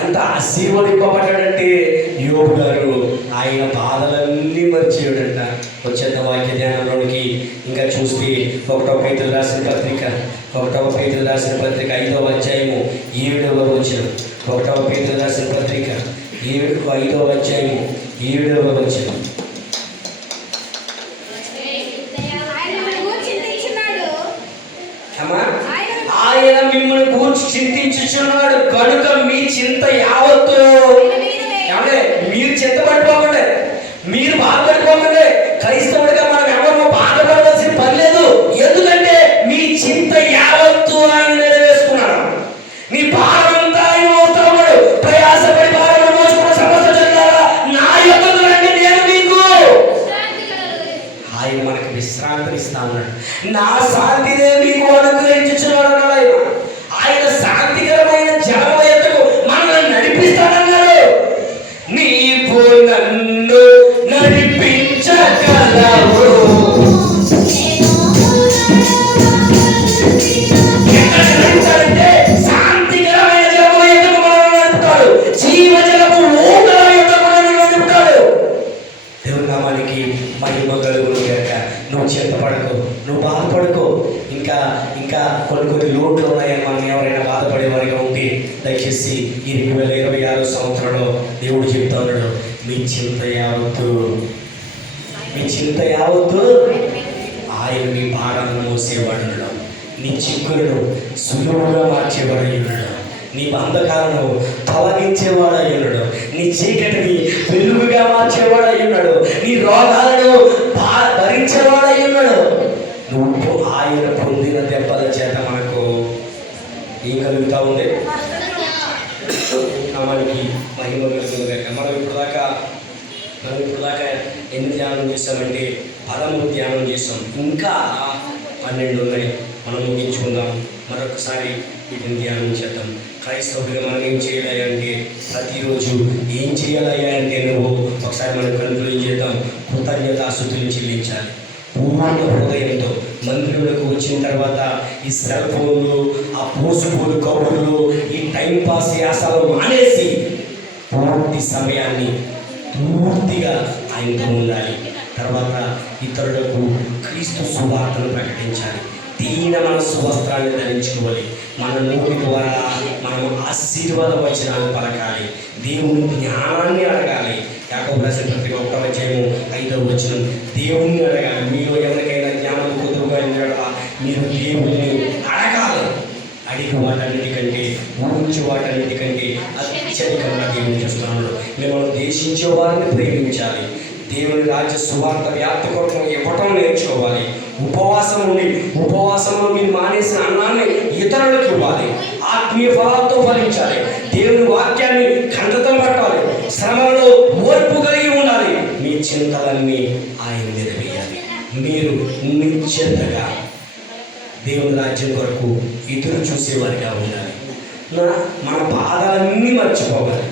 ఎంత ఆశీర్వదింపబడ్డాడంటే యోబు గారు ఆయన బాధలన్నీ మర్చిపోయాడంట. వచ్చేద్ద వాక్య ధ్యానంలోనికి ఇంకా చూస్తే 1 పేతురు రాసిన పత్రిక 5వ అధ్యాయము 7వ వచనం. 1 పేతురు రాసిన పత్రిక 5వ అధ్యాయము 7వ వచనం. ఆయన మిమ్మల్ని గూర్చి చింతించుచున్నాడు కనుక మీ చింత యావత్తు మీరు చింతపడిపోకండి, మీరు బాధపడిపోకండి. క్రైస్తవుడిగా మనం ఎవరు బాధపడవలసిన పని లేదు. ఎందుకంటే మీ చింత యావత్తు ఆయన నెరవేర్చుకున్నాడు. మీ భారమంతా ఆయన అవుతా ఉన్నాడు. ప్రయాసపడి భారం మోసుకున్న సమస్య చెందాలా, నా యొక్కకు రండి, నేను మీకు ఆయన మనకు విశ్రాంతిని ఇస్తా ఉన్నాడు. నా శాంతినే మీకు అనుగ్రహించుచున్నాడు అన్నాడు. ఆయన శాంతికరమైన జలము ఎత్తకు మనల్ని నడిపిస్తాడన్నాడు. నీవు నన్ను నడిపించగలవు. ఎక్కడ నడుపుతాడంటే శాంతికరమైన జలము ఎత్తకు మనల్ని నడుపుతాడు. జీవజలము ఊటల ఎత్తకు మనల్ని నడుపుతాడు. దేవుని నామానికి మహిమ కలుగును గాక. నువ్వు చింతపడకు, నువ్వు బాధపడకు. ఇంకా కొన్ని లోట్లు ఉన్నాయని మనం ఎవరైనా బాధపడేవారిగా ఉంటే దయచేసి ఈ 2026 సంవత్సరంలో దేవుడు చెప్తా ఉన్నాడు, మీ చింత యావత్తు ఆయన మీ భారాలను మోసేవాడు, నీ చిక్కులను సులువుగా మార్చేవాడు ఉన్నాడు, నీ బంధకాలను తొలగించేవాడై ఉన్నాడు, నీ చీకటిని వెలుగుగా మార్చేవాడై ఉన్నాడు, నీ రోగాలను భరించేవాడై ఉన్నాడు. నువ్వు ఆయన పొందిన దెబ్బల చేత మనకు ఏం కలుగుతూ ఉంది? మనకి మహిమ కలుగుతుంది కనుక మనం ఇప్పుడు దాకా ఎన్ని ధ్యానం చేస్తామంటే 13 ధ్యానం చేస్తాం. ఇంకా 12 ఉన్నాయి. మనం ముగించుకుందాం. మరొకసారి వీటిని ధ్యానం చేద్దాం. క్రైస్తవుడిగా మనం ఏం చేయాలి అంటే ప్రతిరోజు ఏం చేయాలి అంటే నువ్వు ఒకసారి మనం కన్క్లూడ్ చేద్దాం. కృతజ్ఞతాస్తుతులు చెల్లించాలి. పూర్ణ హృదయంతో మందిరంలోకి వచ్చిన తర్వాత ఈ సెల్ ఫోన్లు, ఆ పోసుపోలు కబుర్లు, ఈ టైంపాస్ యాసలు మానేసి పూర్తి సమయాన్ని పూర్తిగా ఆయనతో ఉండాలి. తర్వాత ఇతరులకు క్రీస్తు సువార్తను ప్రకటించాలి. దీన మనస్సు వస్త్రాన్ని ధరించుకోవాలి. మన నోటి ద్వారా మనం ఆశీర్వాద వచనాలు పలకాలి. దేవుని జ్ఞానాన్ని అడగాలి. యాకోబు రాసిన పత్రిక 1వ అధ్యాయము 5వ వచనం, దేవుణ్ణి అడగాలి. మీలో ఎవరికైనా జ్ఞానం కుదురుగా ఉండడా మీరు దేవుణ్ణి అడగాలి. అడిగి వాటన్నిటికంటే ఊహించే వాటన్నిటికంటే అత్యధికంగా దేవుని చూస్తున్నాడు. మిమ్మల్ని దేశించే వారిని ప్రేమించాలి. దేవుని రాజ్య సువార్త వ్యాప్తి కొరకు ఇవ్వటం నేర్చుకోవాలి. ఉపవాసంలో మీరు మానేసిన అన్నాన్ని ఇతరులకు ఇవ్వాలి. ఆత్మీయ ఫలాలతో ఫలించాలి. దేవుని వాక్యాన్ని కంఠతం పట్టాలి. శ్రమలో ఓర్పు కలిగి ఉండాలి. మీ చింతలన్నీ ఆయన మీద వేయాలి. మీరు నిశ్చింతగా దేవుని రాజ్యం కొరకు ఎదురు చూసేవారిగా ఉండాలి. మన బాధలన్నీ మర్చిపోవాలి.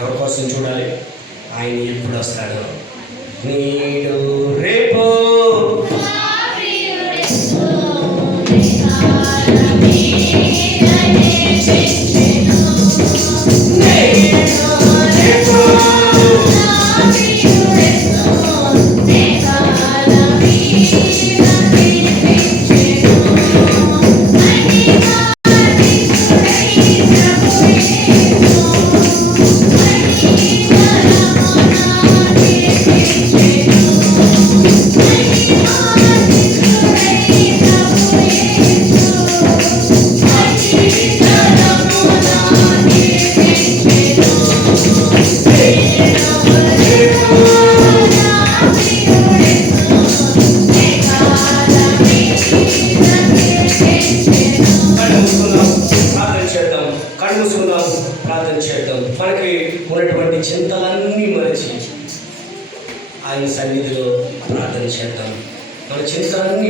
ఎవరి కోసం చూడాలి? ఆయన ఎప్పుడు వస్తాడో, నేడు రేపు ప్రార్థన చేద్దాం. మనకి ఉన్నటువంటి చింతలన్నీ మరచి ఆయన సన్నిధిలో ప్రార్థన చేద్దాం. మన చింతలన్నీ